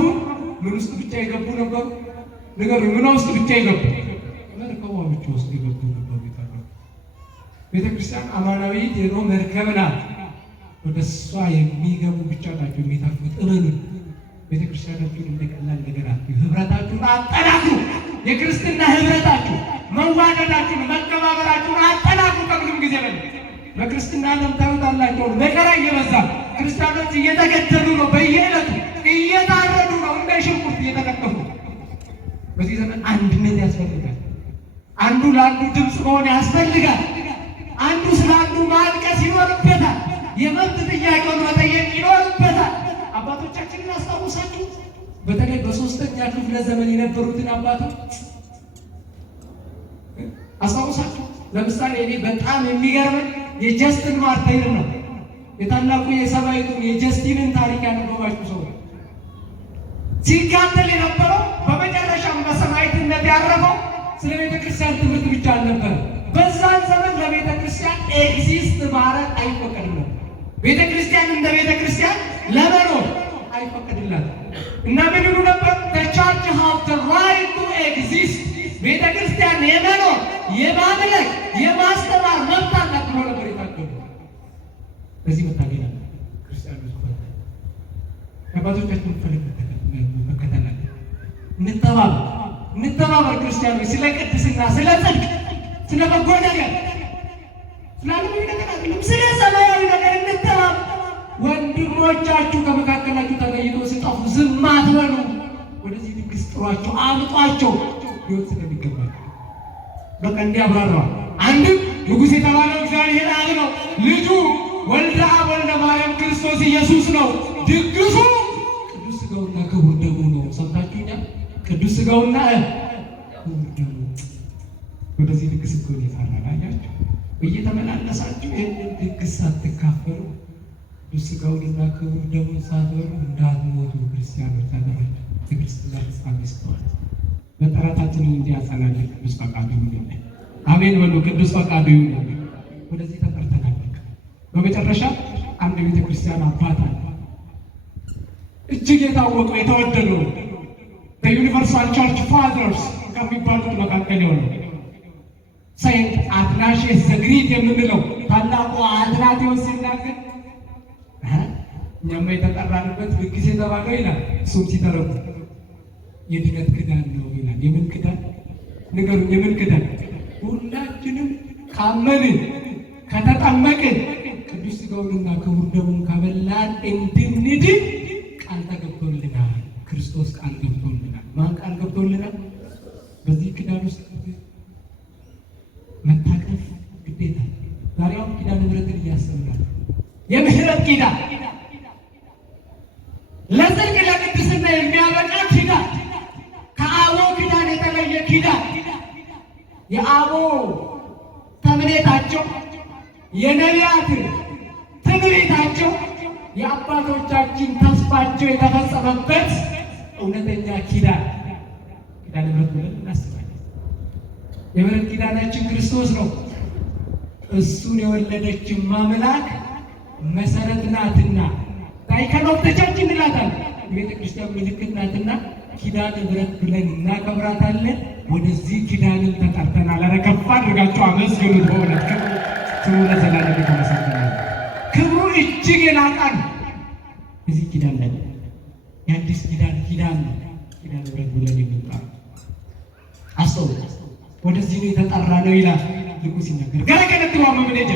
ምን ውስጥ ብቻ የገቡ ነበሩ? ነገሩ ምን ውስጥ ብቻ የገቡ? መርከቧ ብቻ ውስጥ የገቡ ነበሩ። ቤተ ክርስቲያን አማናዊት የኖህ መርከብ ናት። ወደ እሷ የሚገቡ ብቻ ናቸው የሚተርፉት። እመኑ። ቤተ ክርስቲያናችሁን እንደቀላል ነገር አትዩ። ህብረታችሁን አጠናክሩ። የክርስትና ህብረታችሁ፣ መዋደዳችሁን፣ መከባበራችሁን አጠናክሩ። ከምንም ጊዜ በላይ በክርስትና ዓለም ታዩታላችሁ። መከራ እየበዛ ክርስቲያኖች እየተገደሉ ነው። በየዕለቱ እየታረዱ ነው። እንደ ሽንኩርት እየተነቀፉ። በዚህ ዘመን አንድነት ያስፈልጋል። አንዱ ለአንዱ ድምፅ መሆን ያስፈልጋል። አንዱ ስለ አንዱ ማልቀስ ይኖርበታል። የመብት ጥያቄውን መጠየቅ ይኖርበታል። አባቶቻችንን አስታውሳችሁ፣ በተለይ በ3ኛ ክፍለ ዘመን የነበሩትን አባቶች አስታውሳችሁ። ለምሳሌ እኔ በጣም የሚገርመኝ የጀስትን ማርተይር ነው። የታላቁ የሰማዕቱን የጀስቲንን ታሪክ ያነበባችሁ ሰው ሲጋደል የነበረው በመጨረሻም በሰማዕትነት ያረፈው ስለ ቤተክርስቲያን ትምህርት ብቻ አልነበረም። በዛን ዘመን ለቤተክርስቲያን ኤግዚስት ማድረግ አይፈቀድም ነበር። ቤተክርስቲያን እንደ ቤተክርስቲያን ለመኖር አይፈቀድላትም እና ምን ይሉ ነበር? the church has the right to exist። ቤተክርስቲያን የመኖር የማምለክ የማስተማር መብት አላት ብሎ ነበር የታገሉ። በዚህ መታገል አለ ክርስቲያኖች አባቶቻችን ፈለግ መከተል አለ። እንተባበር ክርስቲያኖች፣ ስለ ቅድስና፣ ስለ ጽድቅ፣ ስለ በጎ ነገር፣ ስለ ሰማያዊ ነገር እንተባበር። ወንድሞቻችሁ ከመካከላችሁ ተለይቶ ሲጠፉ ዝም አትበሉ። ወደዚህ ድግስ ጥሯቸው፣ አምጧቸው። ሕይወት ስለሚገባል በቃ እንዲያብራራዋል። አንድም ንጉሥ የተባለው እግዚአብሔር አብ ነው። ልጁ ወልደ አብ ወልደ ማርያም ክርስቶስ ኢየሱስ ነው። ድግሱ ቅዱስ ሥጋውና ክቡር ደሙ ነው። ሰምታችሁኛል? ቅዱስ ሥጋውና ክቡር ደሙ። ወደዚህ ድግስ እኮ የታራላያችሁ እየተመላለሳችሁ ይህንን ድግስ ሳትካፈሉ ቅዱስ ሥጋውንና ክቡር ደሙን ሳትበሉ እንዳትሞቱ ክርስቲያኖች አደራችሁ። የክርስትና ፍጻሜ ስተዋል። መጠራታችንን እንዲያጸናልን ቅዱስ ፈቃዱ ይሁንልን። አሜን በሉ። ቅዱስ ፈቃዱ ይሁንልን። ወደዚህ ተጠርተናል። በመጨረሻ አንድ ቤተ ክርስቲያን አባት አለ፣ እጅግ የታወቁ የተወደዱ በዩኒቨርሳል ቸርች ፋዘርስ ከሚባሉት መካከል የሆነው ሴንት አትናሺየስ ዘግሪት የምንለው ታላቁ አትናቴዎስ ሲናገር እኛማ የተጠራንበት ድግስ የተባለው ይላል። እሱም ሲተረጉ የድነት ክዳን ነው ይላል። የምን ክዳን ንገሩኝ? የምን ክዳን? ሁላችንም ካመንን ከተጠመቅን ቅዱስ ሥጋውንና ክቡር ደሙን ከበላን እንድንድን ቃል ተገብቶልናል። ክርስቶስ ቃል ገብቶልናል። ማን ቃል ገብቶልናል? በዚህ ክዳን ውስጥ መታቀፍ ግዴታ። ዛሬውም ኪዳነ ምሕረትን እያሰብናል። የምህረት ኪዳን፣ ለጽድቅ ለቅድስና የሚያበቃ ኪዳን፣ ከአበው ኪዳን የተለየ ኪዳን። የአበው ተምኔታቸው፣ የነቢያት ትንቢታቸው፣ የአባቶቻችን ተስፋቸው የተፈጸመበት እውነተኛ ኪዳን ኪዳነ ምሕረት ብለን እናስባለን። የምሕረት ኪዳናችን ክርስቶስ ነው። እሱን የወለደችን ማምላክ መሰረት ናትና ታይከን ኦፍ ዘ ቸርች እንላታለን። የቤተ ክርስቲያን ምልክት ናትና ኪዳነ ምሕረት ብለን እናከብራታለን። ወደዚህ ኪዳንን ተጠርተናል። ኧረ ከፍ አድርጋችሁ አመስግኑት። በእውነት ስሙ ለዘላለም የተመሰገነ ይሁን። ክብሩ እጅግ የላቀ ነው። እዚህ ኪዳን ላይ የአዲስ ኪዳን ኪዳን ነው። ኪዳነ ምሕረት ብለን የምንጠራው አስተውሉ። ወደዚህ ነው የተጠራ ነው ይላል ልቁ ሲናገር ገና ከነጥዋ መምለጀ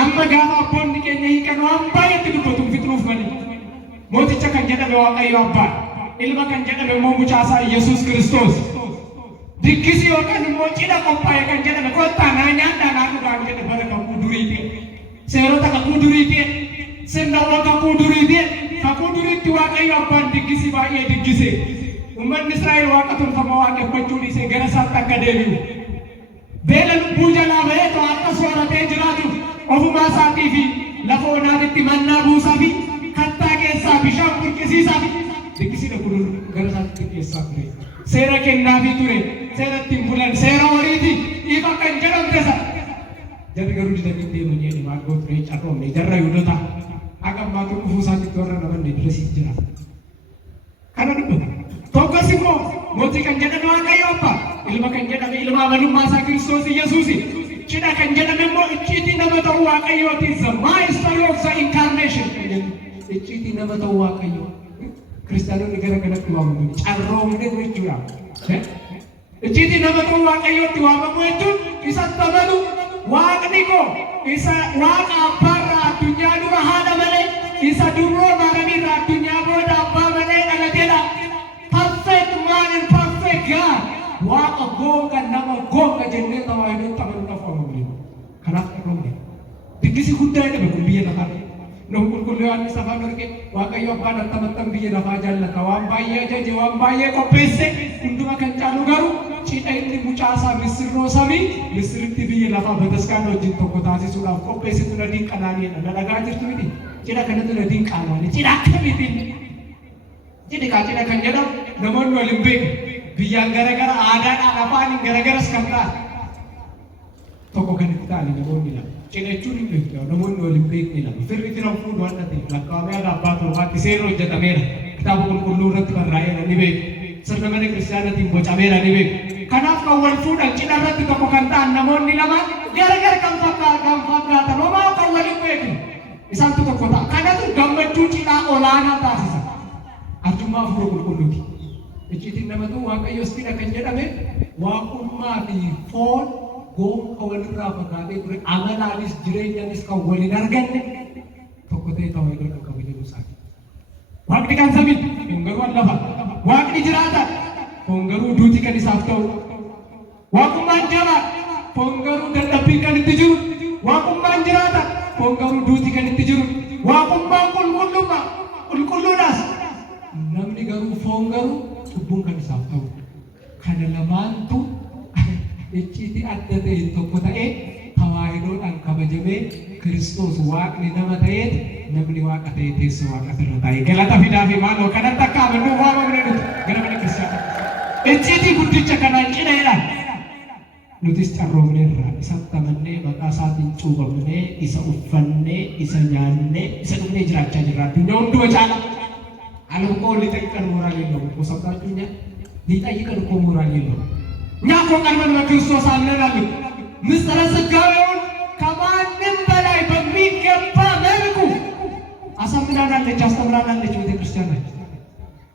አመጋባ ቦን ከኛ ይቀኑ አምባይ ትዱበቱን ፍጥሩፍ ማለት ሞትቸ ከንጀደ በዋቀዩ አባ ኢልማ ከንጀደ በሞሙቻሳ ኢየሱስ ክርስቶስ ድግስ ይወቀን ሞጪዳ ቆጳየ ከንጀደ በቆጣ ናኛ ዳናሩ ባንጀደ በረከ ኩዱሪቴ ሴሮታ ከኩዱሪቴ ስንደው ከኩዱሪቴ ከኩዱሪቲ ዋቀዩ አባ ድግስ ባየ ድግስ ኡመን እስራኤል ዋቀቱን ከመዋቀ ፈቹ ዲሴ ገረሳት ተከደሉ ቤለን ቡጀላ በየቶ አቀስ ወራቴ ጅራቱ ኦፉማ ሳቲፊ ለፎናቲ መና ቡሳፊ ከታ ኬሳ ቢሻም ቁርቂሲሳፊ ድግሲ ለኩዱ ገረሳት ኬሳ ኩሬ ሴራ ከናፊ ቱሬ ሴራቲን ቡለን ሴራ ወሪቲ ይፈቀን ጀረም ተሳ ጀብገሩ ዲደሚቴ መኘኒ ማርጎት ሬ ጫሮ ነው ጀራ ይውደታ አቀማቱ ፉሳት ተወረ ነው እንደ ድረስ ይጅራል ካናዱ ቶኮሲሞ ሞቲ ከንጀደ ነው አቀዮባ ኢልማ ከንጀደ ኢልማ በሉማሳ ክርስቶስ ኢየሱስ ቺዳ ከንጀደ ደግሞ እቺቲ ነመተው አቀዮቲ ዘማ ስቶሪ ኦፍ ዘ ኢንካርኔሽን እቺቲ ነመተው አቀዮ ክርስቲያኑ ንገረገለት ነው ጫሮ ምን ወይቹራ እቺቲ ነመተው አቀዮቲ ዋመሞቹ ይሰተበሉ ዋቅኒኮ ኢሳ ዋቃ አባራ አዱኛ ዱራ ሃዳ መለ ኢሳ ዱሮ ማረሚ አዱኛ ቦዳ አባ መለ አለቴላ perfect man and perfect God. Waqa goga nama goga jenne tawahidu taman tafamu. Kanak romne. ድግስ ጉዳይ ነው በኩልዬ ለፋ ነው ቁልቁል ዮሐንስ አፋን ወርቄ ዋቀዮ አባን አተመጠም ብዬ ለፋ ጃለታ ዋምባዬ ጀጅ ዋምባዬ ቆጴሴ ሁንዱማ ከንጫሉ ጋሩ ጪጣይኒ ሙጫሳ ምስሮ ሰሚ ምስርቲ ብዬ ለፋ በተስካኖ ጅን ተቆታሲ ሱላ ቆጴሴ ለዲን ቀናኒ ለለጋ ጅርቱ ቢዲ ጪዳ ከነቱ ለዲን ቀናኒ ጪዳ ከቢዲ ጪዳ ካጪዳ ከንጀዳ ነሞን ወልምቤ ብያን ገረገር አዳን አፋን ገረገር እስከምታ ተቆ ከንታሊ ነሞን ይላል ጭነቹን እንደው ነሞን ወልምቤ ይላል ፍሪት ነው ፉድ ወንደት ለካሚያ አባቶ ባቲ ሴሮ ጀተሜራ ክታቡ ሁሉ ረት በራየ ነቤ ሰርነመነ ክርስቲያናቲ ቦጫሜራ ነቤ ከናፍ ከወል ፉድ ጭነረት ተቆ ከንታ ነሞን ለማ ገረገር ከምፈካ ተኖማ ከወልምቤ ኢሳንቱ ተቆታ ከነቱ ገመቹ ጭና ኦላና ታሲሳ አቱማ ፍሮ ቁልቁሉቲ እቺቲ ነመቱ ዋቀዮ እስቲና ከንጀዳሜ ዋቁማቲ ፎን ጎም ከወልራ ፈካቴ ቁሪ አመላሊስ ጅሬኛኒስ ከወሊን አርገን ተቆቴ ተወይዶ ከወሊን ሳት ዋቅዲ ካንሰሚት ወንገሩ አለፋ ዋቅዲ ጅራታ ወንገሩ ዱቲ ከኒሳፍተው ዋቁማን ጀባ ወንገሩ ደደቢ ከንትጅሩ ዋቁማን ጅራታ ወንገሩ ዱቲ ከንትጅሩ ዋቁማን ቁልቁሉማ ቁልቁሉዳስ namni garuu foon garuu cubbuun kan isaaf ta'u kana lamaantu icciitii adda ta'e tokko ta'ee tawaahidoodhaan kabajamee Kiristoos waaqni nama ta'eet namni waaqa ta'e teessoo waaqa irra taa'e galata fidaa fi maaloo kanatti akka amanuu waamamne nuti gara mana kiristaanaa icciitii guddicha kanaan cineedhaan nutis carroomneerra isatti amannee maqaa isaatiin cuuphamnee isa uffannee isa nyaannee isa dhugnee jiraachaa jirra addunyaa hunduma caala አለም እኮ ሊጠይቀን ሞራል የለውም እኮ ሰምታችሁኛ ሊጠይቀን እኮ ሞራል የለውም እኛ እኮ ቀድመን በክርስቶስ አምነናል ምስጢረ ሥጋዌውን ከማንም በላይ በሚገባ መልኩ አሳምናናለች አስተምራናለች ቤተክርስቲያናችን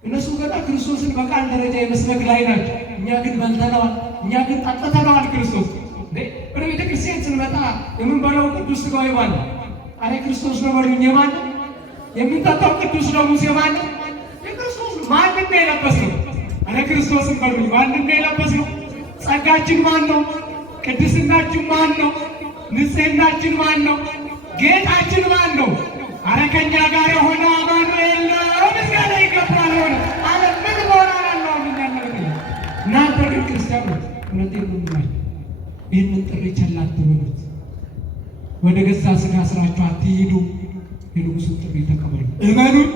እነሱ ገና ክርስቶስን በቃል ደረጃ የመስበክ ላይ ናቸው እኛ ግን በልተነዋል እኛ ግን ጠጥተነዋል ክርስቶስ ወደ ቤተክርስቲያን ስንመጣ የምንበላው ቅዱስ ሥጋው የማን ነው አረ ክርስቶስ ነው በሉኝ የማን ነው የምንጠጣው ቅዱስ ነው ሙሴ ማን ነው ማንም ነው የለበስነው አረ ክርስቶስን በሉኝ ማንም ነው የለበስነው ጸጋችን ማን ነው ቅድስናችን ማን ነው ንጽሕናችን ማን ነው ጌጣችን ማን ነው አረ ከእኛ ጋር የሆነ አማኑኤል ነው ምስጋና ይገባል ሆነ አለ ምን ሞራል ነው ምንኛለው እናንተ ግን ክርስቲያኖች እውነቴን ነው የምላችሁ ይህንን ጥሪ ቸል አትበሉት ወደ ገዛ ሥጋ ስራችሁ አትሂዱ የንጉሡን ጥሪ ተቀበሉ እመኑን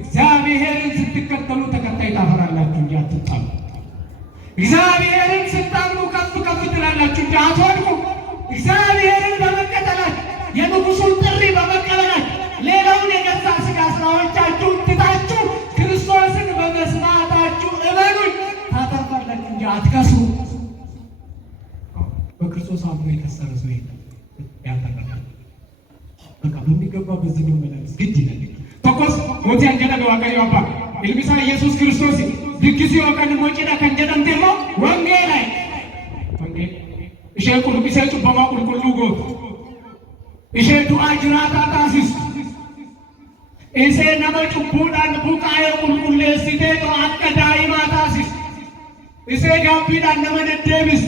እግዚአብሔርን ስትከተሉ ተከታይ ታፈራላችሁ እንጂ አትጣሉ እግዚአብሔርን ስታምኑ ከፍ ከፍ ትላላችሁ እንጂ አትወድቁ እግዚአብሔርን በመከተላችሁ የንጉሡን ጥሪ በመቀበላችሁ ሌላውን የገዛ ሥጋ ስራዎቻችሁን ትታችሁ ክርስቶስን በመስማታችሁ እመኑኝ ታተርፋላችሁ እንጂ አትከሱ በክርስቶስ አምኖ የከሰረ ሰው የለም ያልተረዳል በቃ በሚገባ በዚህ ነው መላልስ ግድ ይላል ተቆስ ሞት ያንጀዳ ዋቀዮ አባ ኢልቢሳ ኢየሱስ ክርስቶስ ድግስ ወቀን ሞጪዳ ከንጀዳም ደሞ ወንጌል ላይ ወንጌል እሺ ቁልቁል ሰጭ በማ ቁልቁሉ ጎት እሺ ዱአ ጅራታ ታሲስ እሺ ነመ ጩቡዳን ቡቃየ ቁልቁል ለሲቴቶ አቀዳይማ ታሲስ እሺ ጋቢዳን ነመ ደደብስ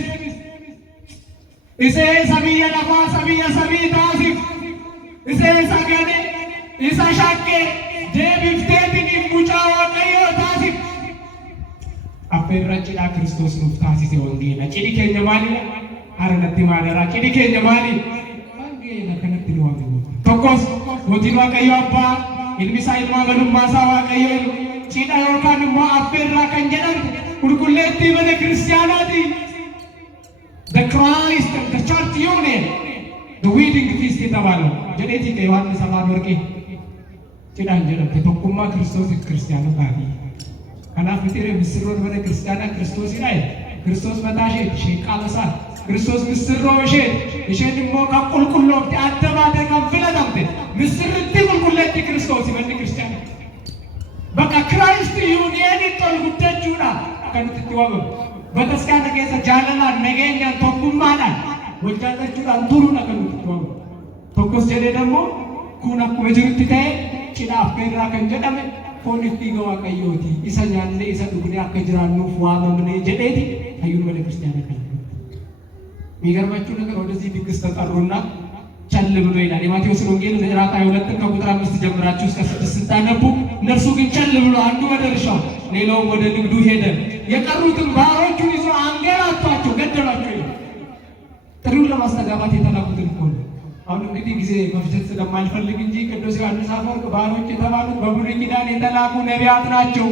እሺ ሰቢያ ለፋ ሰቢያ ሰቢ ታሲስ እሺ ሰገኔ isa shakke deebifteetiin mucaa waaqayyoo taasif affeerra cidhaa Kiristoos nuuf taasise wangeela cidhi keenya maali haranatti maadara cidhi keenya maali wangeela kanatti nu waamamu tokkos mootiin waaqayyoo abbaa ilmi isaa ilmaa galummaa isaa waaqayyoo cidha yookaan immoo affeerraa kan jedhan qulqulleettii mana kiristaanaati the Christ and the church union the wedding feast የተባለው ጀዴቲ ከዮሐንስ አፋን ወርቄ cidhaan jedhamte tokkummaa Kiristoos kiristaanotaati kanaaf mitiire misirroon mana kiristaanaa Kiristoosidha Kiristoos mataa isheeti isheen qaama isaa Kiristoos misirroo isheen immoo kan qulqulloofte adda baatee kan filatamte misirritti qulqulleetti Kiristoos manni kiristaanaa bakka Kiraayist yuuniyeenitti ol guddachuudha kan nuti itti waamamu bataskaana keessa jaalalaan nageenyaan tokkummaadhaan wal jaallachuudhaan turuudha kan nuti itti waamamu tokkos jedhee dammoo kun akkuma jirutti ta'e cidha affeerraa kan jedhame fooniif dhiiga waaqayyooti isa nyaannee isa dhugnee akka jiraannuuf waamamnee jedheeti hayyuun mana kiristaanaa kana የሚገርማችሁ ነገር ወደዚህ ድግስ ተጠሩና ቸል ብሎ ይላል። የማቴዎስ ወንጌል ምዕራፍ 22 ከቁጥር 5 ጀምራችሁ እስከ 6 ስታነቡ እነርሱ ግን ቸል ብሎ አንዱ ወደ እርሻው ሌላው ወደ ንግዱ ሄደ፣ የቀሩትን ባሮቹን ይዞ አንገላቷቸው፣ ገደሏቸው ይላል። ጥሪውን ለማስተጋባት የተላኩትን እኮ ነው። አሁን እንግዲህ ጊዜ መፍጀት ስለማልፈልግ እንጂ ቅዱስ ዮሐንስ አፈወርቅ ባሮች የተባሉት በብሉይ ኪዳን የተላኩ ነቢያት ናቸው።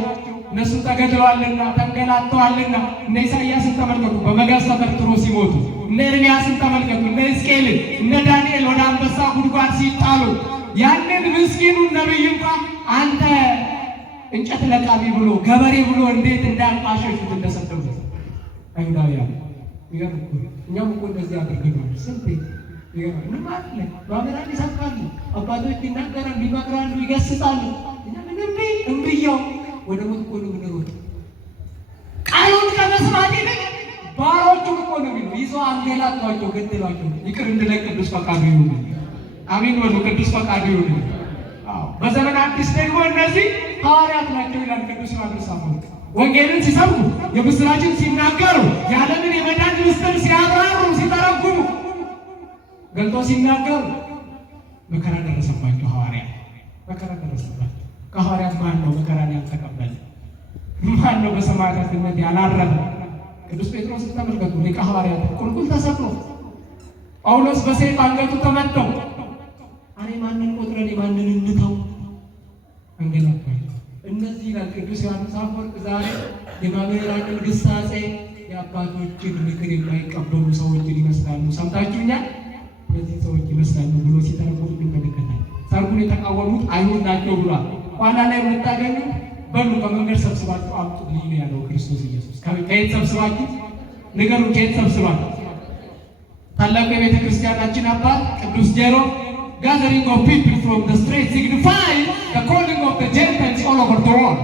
እነሱ ተገድለዋልና ተንገላተዋልና። እነ ኢሳይያስን ተመልከቱ በመጋዝ ተተርትሮ ሲሞቱ፣ እነ ኤርምያስን ተመልከቱ፣ እነ ሕዝቅኤልን፣ እነ ዳንኤል ወደ አንበሳ ጉድጓድ ሲጣሉ ያንን ምስኪኑን ነቢይ እንኳን አንተ እንጨት ለቃሚ ብሎ ገበሬ ብሎ እንዴት እንዳንቋሸሹት እንደሰደቡት አይሁዳውያን። እኛም እኮ እንደዚህ አድርገናል። ስንት እንማለን፣ በአመራር ይሰብካሉ፣ አባቶች ይናገራሉ፣ ይመክራሉ፣ ይገስጻሉ። እምብያው ወደ ሞት እኮ ነው የምንሮጥ። ቃሉን ከመስማት ይልቅ ባሮቹን እኮ ነው የሚለው ይዘው አንገላቷቸው፣ ገደሏቸው። ይቅር እንድለን ቅዱስ ፈቃዱ ይሁን። አሜን በሉ። ቅዱስ ፈቃዱ ይሁን። በዘመነ አዲስ ደግሞ እነዚህ ሐዋርያት ናቸው ይላል ቅዱስ ዮሐንስ አፈወርቅ። ወንጌልን ሲሰብኩ የምስራችን ሲናገሩ የዓለምን የመዳን ምስጢር ሲያብራሩ ሲተረጉሙ ገልጦ ሲናገሩ መከራ ደረሰባቸው ሐዋርያት። መከራ ደረሰባቸው። ከሐዋርያት ማን ነው መከራን ያልተቀበለ? ማን ነው በሰማዕታትነት ያላረፈ? ቅዱስ ጴጥሮስ ተመልከቱ፣ ሊቀ ሐዋርያት ቁልቁል ተሰቅሎ፣ ጳውሎስ በሰይፍ አንገቱ ተመተው፣ እኔ ማንን ቆጥረን ማንን እንተው አንገላባይ። እነዚህ ይላል ቅዱስ ዮሐንስ አፈወርቅ ዛሬ የመምህራንን ግሳጼ የአባቶችን ምክር የማይቀበሉ ሰዎችን ይመስላሉ። ሰምታችሁኛል? እነዚህ ሰዎች ይመስላሉ ብሎ ሲተረጎም እንመለከታለን። ሰርጉን የተቃወሙት አይሁድ ናቸው ብሏል። ኋላ ላይ የምታገኙ በሉ ከመንገድ ሰብስባችሁ አምጡልኝ ነው ያለው ክርስቶስ ኢየሱስ። ከየት ሰብስባችሁ ንገሩ? ከየት ሰብስባችሁ? ታላቁ የቤተ ክርስቲያናችን አባት ቅዱስ ጄሮም gathering of people from the street signify the calling of the Gentiles all over the world።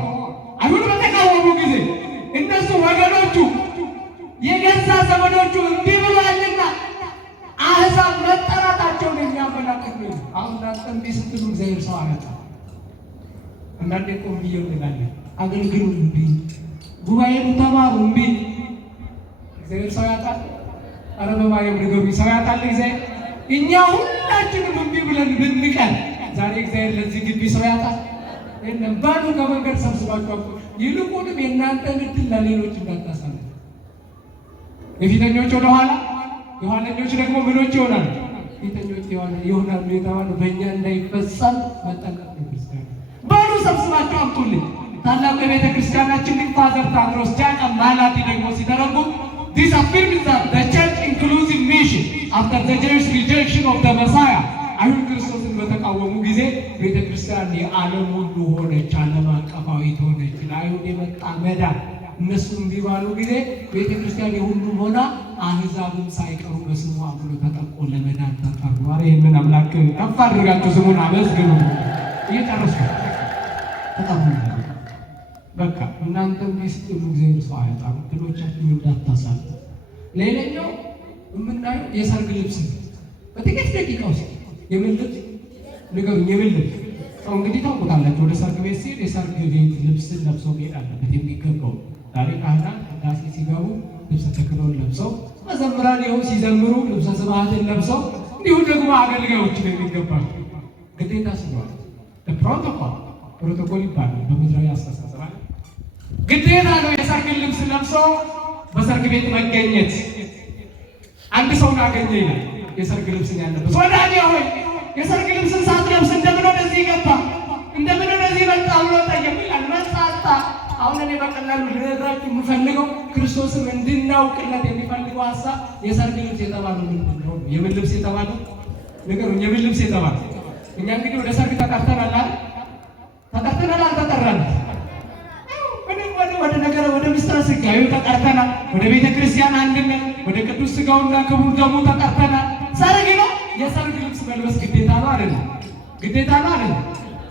አይሁድ በተቃወሙ ጊዜ እነሱ ወገኖቹ የገዛ ዘመዶቹ እምቢ ብሏልና አሕዛብ መጠራታቸውን የሚያመላክት ነው። አሁን እናንተም ቢስትሉ እግዚአብሔር ሰው አመጣ። አንዳንዴ እኮ እምቢ እንላለን። አገልግሉ እምቢ፣ ጉባኤኑ ተማሩ እምቢ። እግዚአብሔር ሰው ያጣል? ኧረ በማርያም ንገሩኝ፣ ሰው ያጣል እግዚአብሔር? እኛ ሁላችንም እምቢ ብለን ብንቀር ዛሬ እግዚአብሔር ለዚህ ግቢ ሰው ያጣል? የለም። ባሉ ከመንገድ ሰብስባችሁ አቁ። ይልቁንም የእናንተን ዕድል ለሌሎች እንዳታሳልፉ። የፊተኞች ወደኋላ የኋለኞች ደግሞ ምኖች ይሆናሉ? ፊተኞች ይሆናሉ የተባለው በእኛ እንዳይፈጸም መጠንቀቅ ነው። ባሉ ሰብስባችሁ አምጡልኝ። ታላቁ የቤተ ክርስቲያናችን ሊቅ ፋዘር ታድሮስ ጃቀም ማላቲ ደግሞ ሲተረጉም this affirms that the church inclusive mission after the Jewish rejection of the Messiah። አይሁድ ክርስቶስን በተቃወሙ ጊዜ ቤተ ክርስቲያን የዓለም ሁሉ ሆነች፣ ዓለም አቀፋዊት ሆነች። ለአይሁድ የመጣ መዳን እነሱ እምቢ ባሉ ጊዜ ቤተ ክርስቲያን የሁሉም ሆና አሕዛብም ሳይቀሩ በስሙ አምኖ ተጠምቆ ለመዳን ተጠሩ። ኧረ ይህንን አምላክ ከፍ አድርጋችሁ ስሙን አመስግኑ። እየጨረስኩ በጣም በቃ እናንተም ቢስትሉ እግዚአብሔር ሰው አያጣም። ድሎቻችሁን እንዳታሳሉ። ሌላኛው የምናየው የሰርግ ልብስ በጥቂት ደቂቃ ውስጥ የምን ልብስ ንገሩኝ? የምን ልብስ? ሰው እንግዲህ ታውቁታላችሁ፣ ወደ ሰርግ ቤት ሲሄድ የሰርግ ቤት ልብስን ለብሶ መሄድ አለበት የሚገባው። ዛሬ ካህናት ቅዳሴ ሲገቡ ልብሰ ተክህኖን ለብሰው፣ መዘምራን ይኸው ሲዘምሩ ልብሰ ስብሐትን ለብሰው፣ እንዲሁ ደግሞ አገልጋዮች ነው የሚገባል። ግዴታ ስለሆነ ፕሮቶኮል ይባላል በምድራዊ አስተሳሰብ አለ። ግዴታ ነው የሰርግ ልብስ ለብሶ በሰርግ ቤት መገኘት። አንድ ሰውን አገኘ ይላል የሰርግ ልብስን ያለበት ወዳጄ ሆይ የሰርግ ልብስን ሳትለብስ እንደምን ወደዚህ ገባ እንደምን ወደዚህ መጣ ብሎ ጠየቅ ይላል። መጣጣ አሁን እኔ በቀላሉ ልነግራችሁ የምፈልገው ክርስቶስን እንድናውቅለት የሚፈልገው ሀሳብ የሰርግ ልብስ የተባለው ምንድን ነው? የምን ልብስ የተባለው ንገሩኝ? የምን ልብስ የተባለው? እኛ እንግዲህ ወደ ሰርግ ተጠርተናል አይደል? ተጠርተናል አልተጠራንም? ወደ ነገረ ወደ ምስጢረ ሥጋዌ ተጠርተናል። ወደ ቤተ ክርስቲያን አንድነት ወደ ቅዱስ ሥጋውና ክቡር ደሙ ተጠርተናል። ሰርግ ነው። የሰርግ ልብስ መልበስ ግዴታ ነው አይደለም? ግዴታ ነው አይደለም?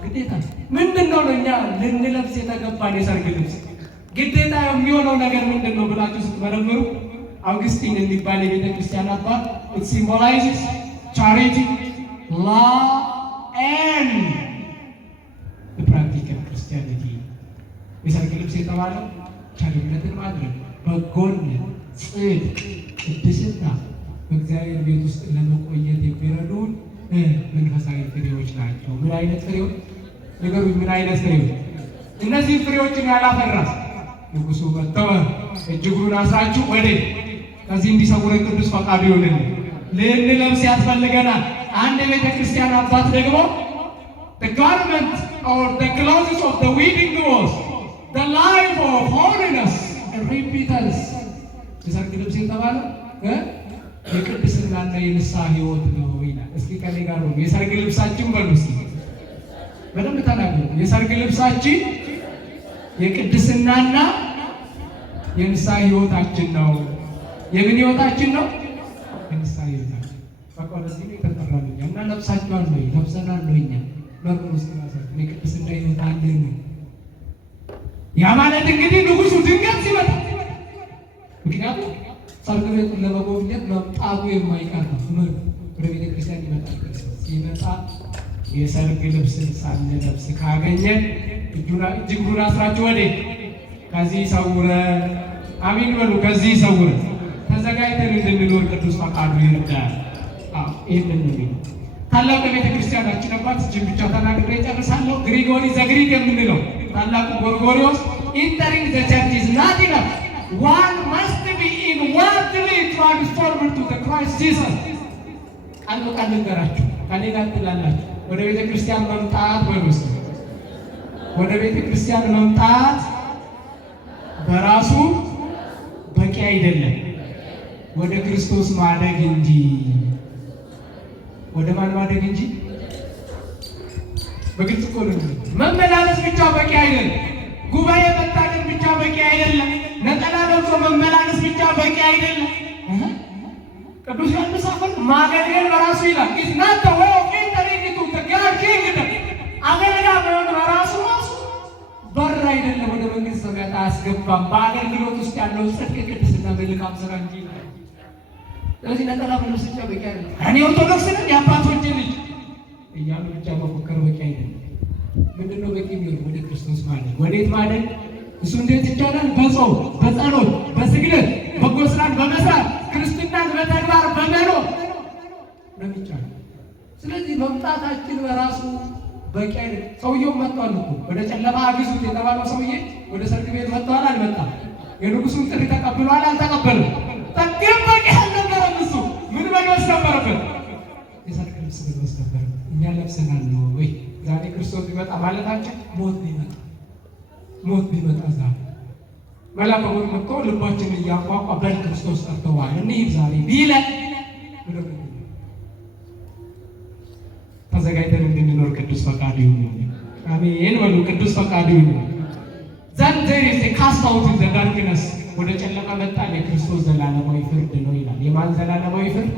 ግዴታ ነው። ምንድን ነው እኛ ልንለብስ የተገባን የሰርግ ልብስ? ግዴታ የሚሆነው ነገር ምንድን ነው ብላችሁ ስትመረምሩ አውግስቲን የሚባል የቤተ ክርስቲያን አባት it symbolizes charity, love and the practical Christianity። የሰርግ ልብስ የተባለው ቸርነትን ማድረግ፣ በጎነት፣ ጽድቅ፣ ቅድስና በእግዚአብሔር ቤት ውስጥ ለመቆየት የሚረዱን መንፈሳዊ ፍሬዎች ናቸው። ምን አይነት ፍሬዎች ንገሩኝ? ምን አይነት ፍሬዎች? እነዚህ ፍሬዎችን ያላፈራስ ንጉሡ መጥተው እጅ እግሩን አስራችሁ ወዴት? ከዚህ እንዲሰውረን ቅዱስ ፈቃዱ ይሁንልን። ልንለብስ ያስፈልገናል። አንድ የቤተ ክርስቲያን አባት ደግሞ the garment or the clothes of the wedding was the life of holiness and repentance የሰርግ ልብስ የተባለው የቅድስናና የንስሐ ሕይወት ነው ይላል። እስኪ ከኔ ጋር ነው የሰርግ ልብሳችን በሉ እስኪ በደንብ ተናገሩ። የሰርግ ልብሳችን የቅድስናና የንስሐ ሕይወታችን ነው። የምን ሕይወታችን ነው? የንስሐ ሕይወታችን። በቃ ወደዚህ ነው የተጠራነው እና ለብሳችኋል ወይ? ለብሰናል ወይ? እኛ በርበሩ ሲራሳችን የቅድስና ሕይወት አለን። ያ ማለት እንግዲህ ንጉሡ ድንገት ሲመጣ ምክንያቱም ሰርግ ቤቱን ለመጎብኘት መምጣቱ የማይቀር ነው። ወደ ቤተ ክርስቲያን ይመጣል። ሲመጣ የሰርግ ልብስን ሳንለብስ ካገኘን እጅ እግሩን አስራችሁ ወዴት? ከዚህ ሰውረን። አሚን በሉ። ከዚህ ሰውረን ተዘጋጅተን እንድንኖር ቅዱስ ፈቃዱ ይርዳል። ይህንን ነው ታላቁ የቤተ ክርስቲያናችን አባት። እጅን ብቻ ተናግሬ ጨርሳለሁ። ግሪጎሪ ዘግሪክ የምንለው ታላቁ ጎርጎርዮስ ኢንተሪንግ ዘ ቸርች ኢዝ ናት ኢነፍ one must be inwardly transformed to the Christ Jesus። ቃል በቃል ልንገራችሁ፣ ከኔ ጋር ትላላችሁ። ወደ ቤተ ክርስቲያን መምጣት በሉስ፣ ወደ ቤተ ክርስቲያን መምጣት በራሱ በቂ አይደለም፣ ወደ ክርስቶስ ማደግ እንጂ። ወደ ማን ማደግ እንጂ? በግልጽ እኮ ነው። መመላለስ ብቻ በቂ አይደለም። ጉባኤ መታደም ብቻ በቂ አይደለም። ነጠላ ለብሶ መመላለስ ብቻ በቂ አይደለም። ቅዱስ ዮሐንስ አፈወርቅ ማገልገል በራሱ ይላል is not the way of entering into the God kingdom። አገልጋይ መሆን በራሱ በር አይደለም፣ ወደ መንግስተ ሰማያት አያስገባም። በአገልግሎት ውስጥ ያለው ጽድቅ፣ ቅድስና፣ መልካም ስራ እንጂ። ስለዚህ ነጠላ መልበስ ብቻ በቂ አይደለም። እኔ ኦርቶዶክስ ነኝ የአባቶቼ ልጅ እያሉ ብቻ መፎከር በቂ አይደለም። ምንድነው በቂ የሚሆን? ወደ ክርስቶስ ማደግ። ወዴት ማደግ? እሱ እንዴት ይቻላል? በጾም፣ በጸሎት፣ በስግደት፣ በጎ ስራን በመስራት ክርስትናን በተግባር በመኖር ነው የሚቻለው። ስለዚህ መምጣታችን በራሱ በቂ አይደለም። ሰውየው መጥቷል እኮ ወደ ጨለማ አግዙት የተባለው ሰውዬ ወደ ሰርግ ቤት መጥቷል አልመጣም? የንጉሱን ጥሪ ተቀብሏል አልተቀበለም? ጠቅም በቂ አልነበረም። እሱ ምን መልበስ ነበረበት? የሰርግ ልብስ መልበስ ነበረበት። እኛ ለብሰናል ነው ወይ? ዛሬ ክርስቶስ ቢመጣ ማለታችን ሞት ቢመጣ ዛሬ መልአከ ሞት መጥቶ ልባችንን እያቋቋ በል ክርስቶስ ጠርተዋል እንሂድ ዛሬ ቢለን ተዘጋጅተን እንድንኖር ቅዱስ ፈቃዱ ይሁን። አሜን በሉ። ቅዱስ ፈቃዱ ይሁን። ዘን ዜር ኢዝ ኤ ካስት አውት ኢን ዘ ዳርክነስ። ወደ ጨለማ መጣን። የክርስቶስ ዘላለማዊ ፍርድ ነው ይላል። የማን ዘላለማዊ ፍርድ?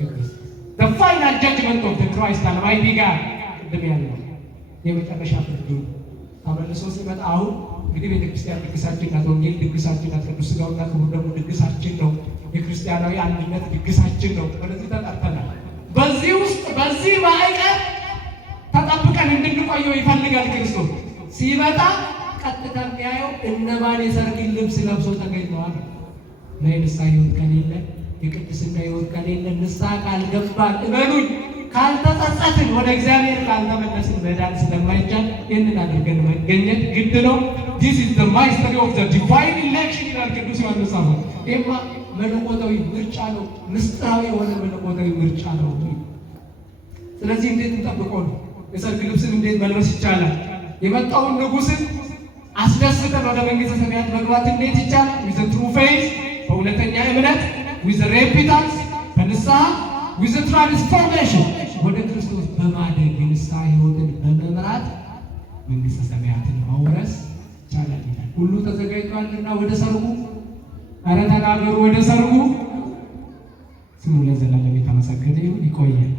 የክርስቶስ the final judgment of the Christ Almighty God። ቅድም ያለው የመጨረሻ ፍርድ ተመልሶ ሲመጣ አሁን እንግዲህ ቤተክርስቲያን ድግሳችን ናት። ወንጌል ድግሳችን ናት። ቅዱስ ሥጋውና ክቡር ደግሞ ድግሳችን ነው። የክርስቲያናዊ አንድነት ድግሳችን ነው። ወደዚህ ተጠርተናል። በዚህ ውስጥ በዚህ ማዕቀፍ ተጠብቀን እንድንቆየው ይፈልጋል ክርስቶስ። ሲመጣ ቀጥታ የሚያየው እነማን የሰርግ ልብስ ለብሰው ተገኝተዋል። ለንስሐ ሕይወት ከሌለ፣ የቅድስና ሕይወት ከሌለ፣ ንስሐ ካልገባን እመኑኝ ካልተጸጸትን ወደ እግዚአብሔር ካልተመለስን መዳን ስለማይቻል ይህንን አድርገን መገኘት ግድ ነው። This is the mystery of the divine election ይላል ቅዱስ ዮሐንስ አፈወርቅ። ይሄማ መለኮታዊ ምርጫ ነው፣ ምስጢራዊ የሆነ መለኮታዊ ምርጫ ነው። ስለዚህ እንዴት እንጠብቀው ነው? የሰርግ ልብስን እንዴት መልበስ ይቻላል? የመጣውን ንጉሥን አስደስተን ወደ መንግሥተ ሰማያት መግባት እንዴት ይቻላል? with the true faith በእውነተኛ እምነት፣ with the repentance በንስሐ with the transformation ወደ ክርስቶስ በማደግ የንስሐ ሕይወትን በመምራት መንግሥተ ሰማያትን መውረስ ይቻላል ይላል። ሁሉ ተዘጋጅቷልና ወደ ሰርጉ። ኧረ ተናገሩ፣ ወደ ሰርጉ። ስሙ ለዘላለም የተመሰገነ ይሁን። ይቆያል።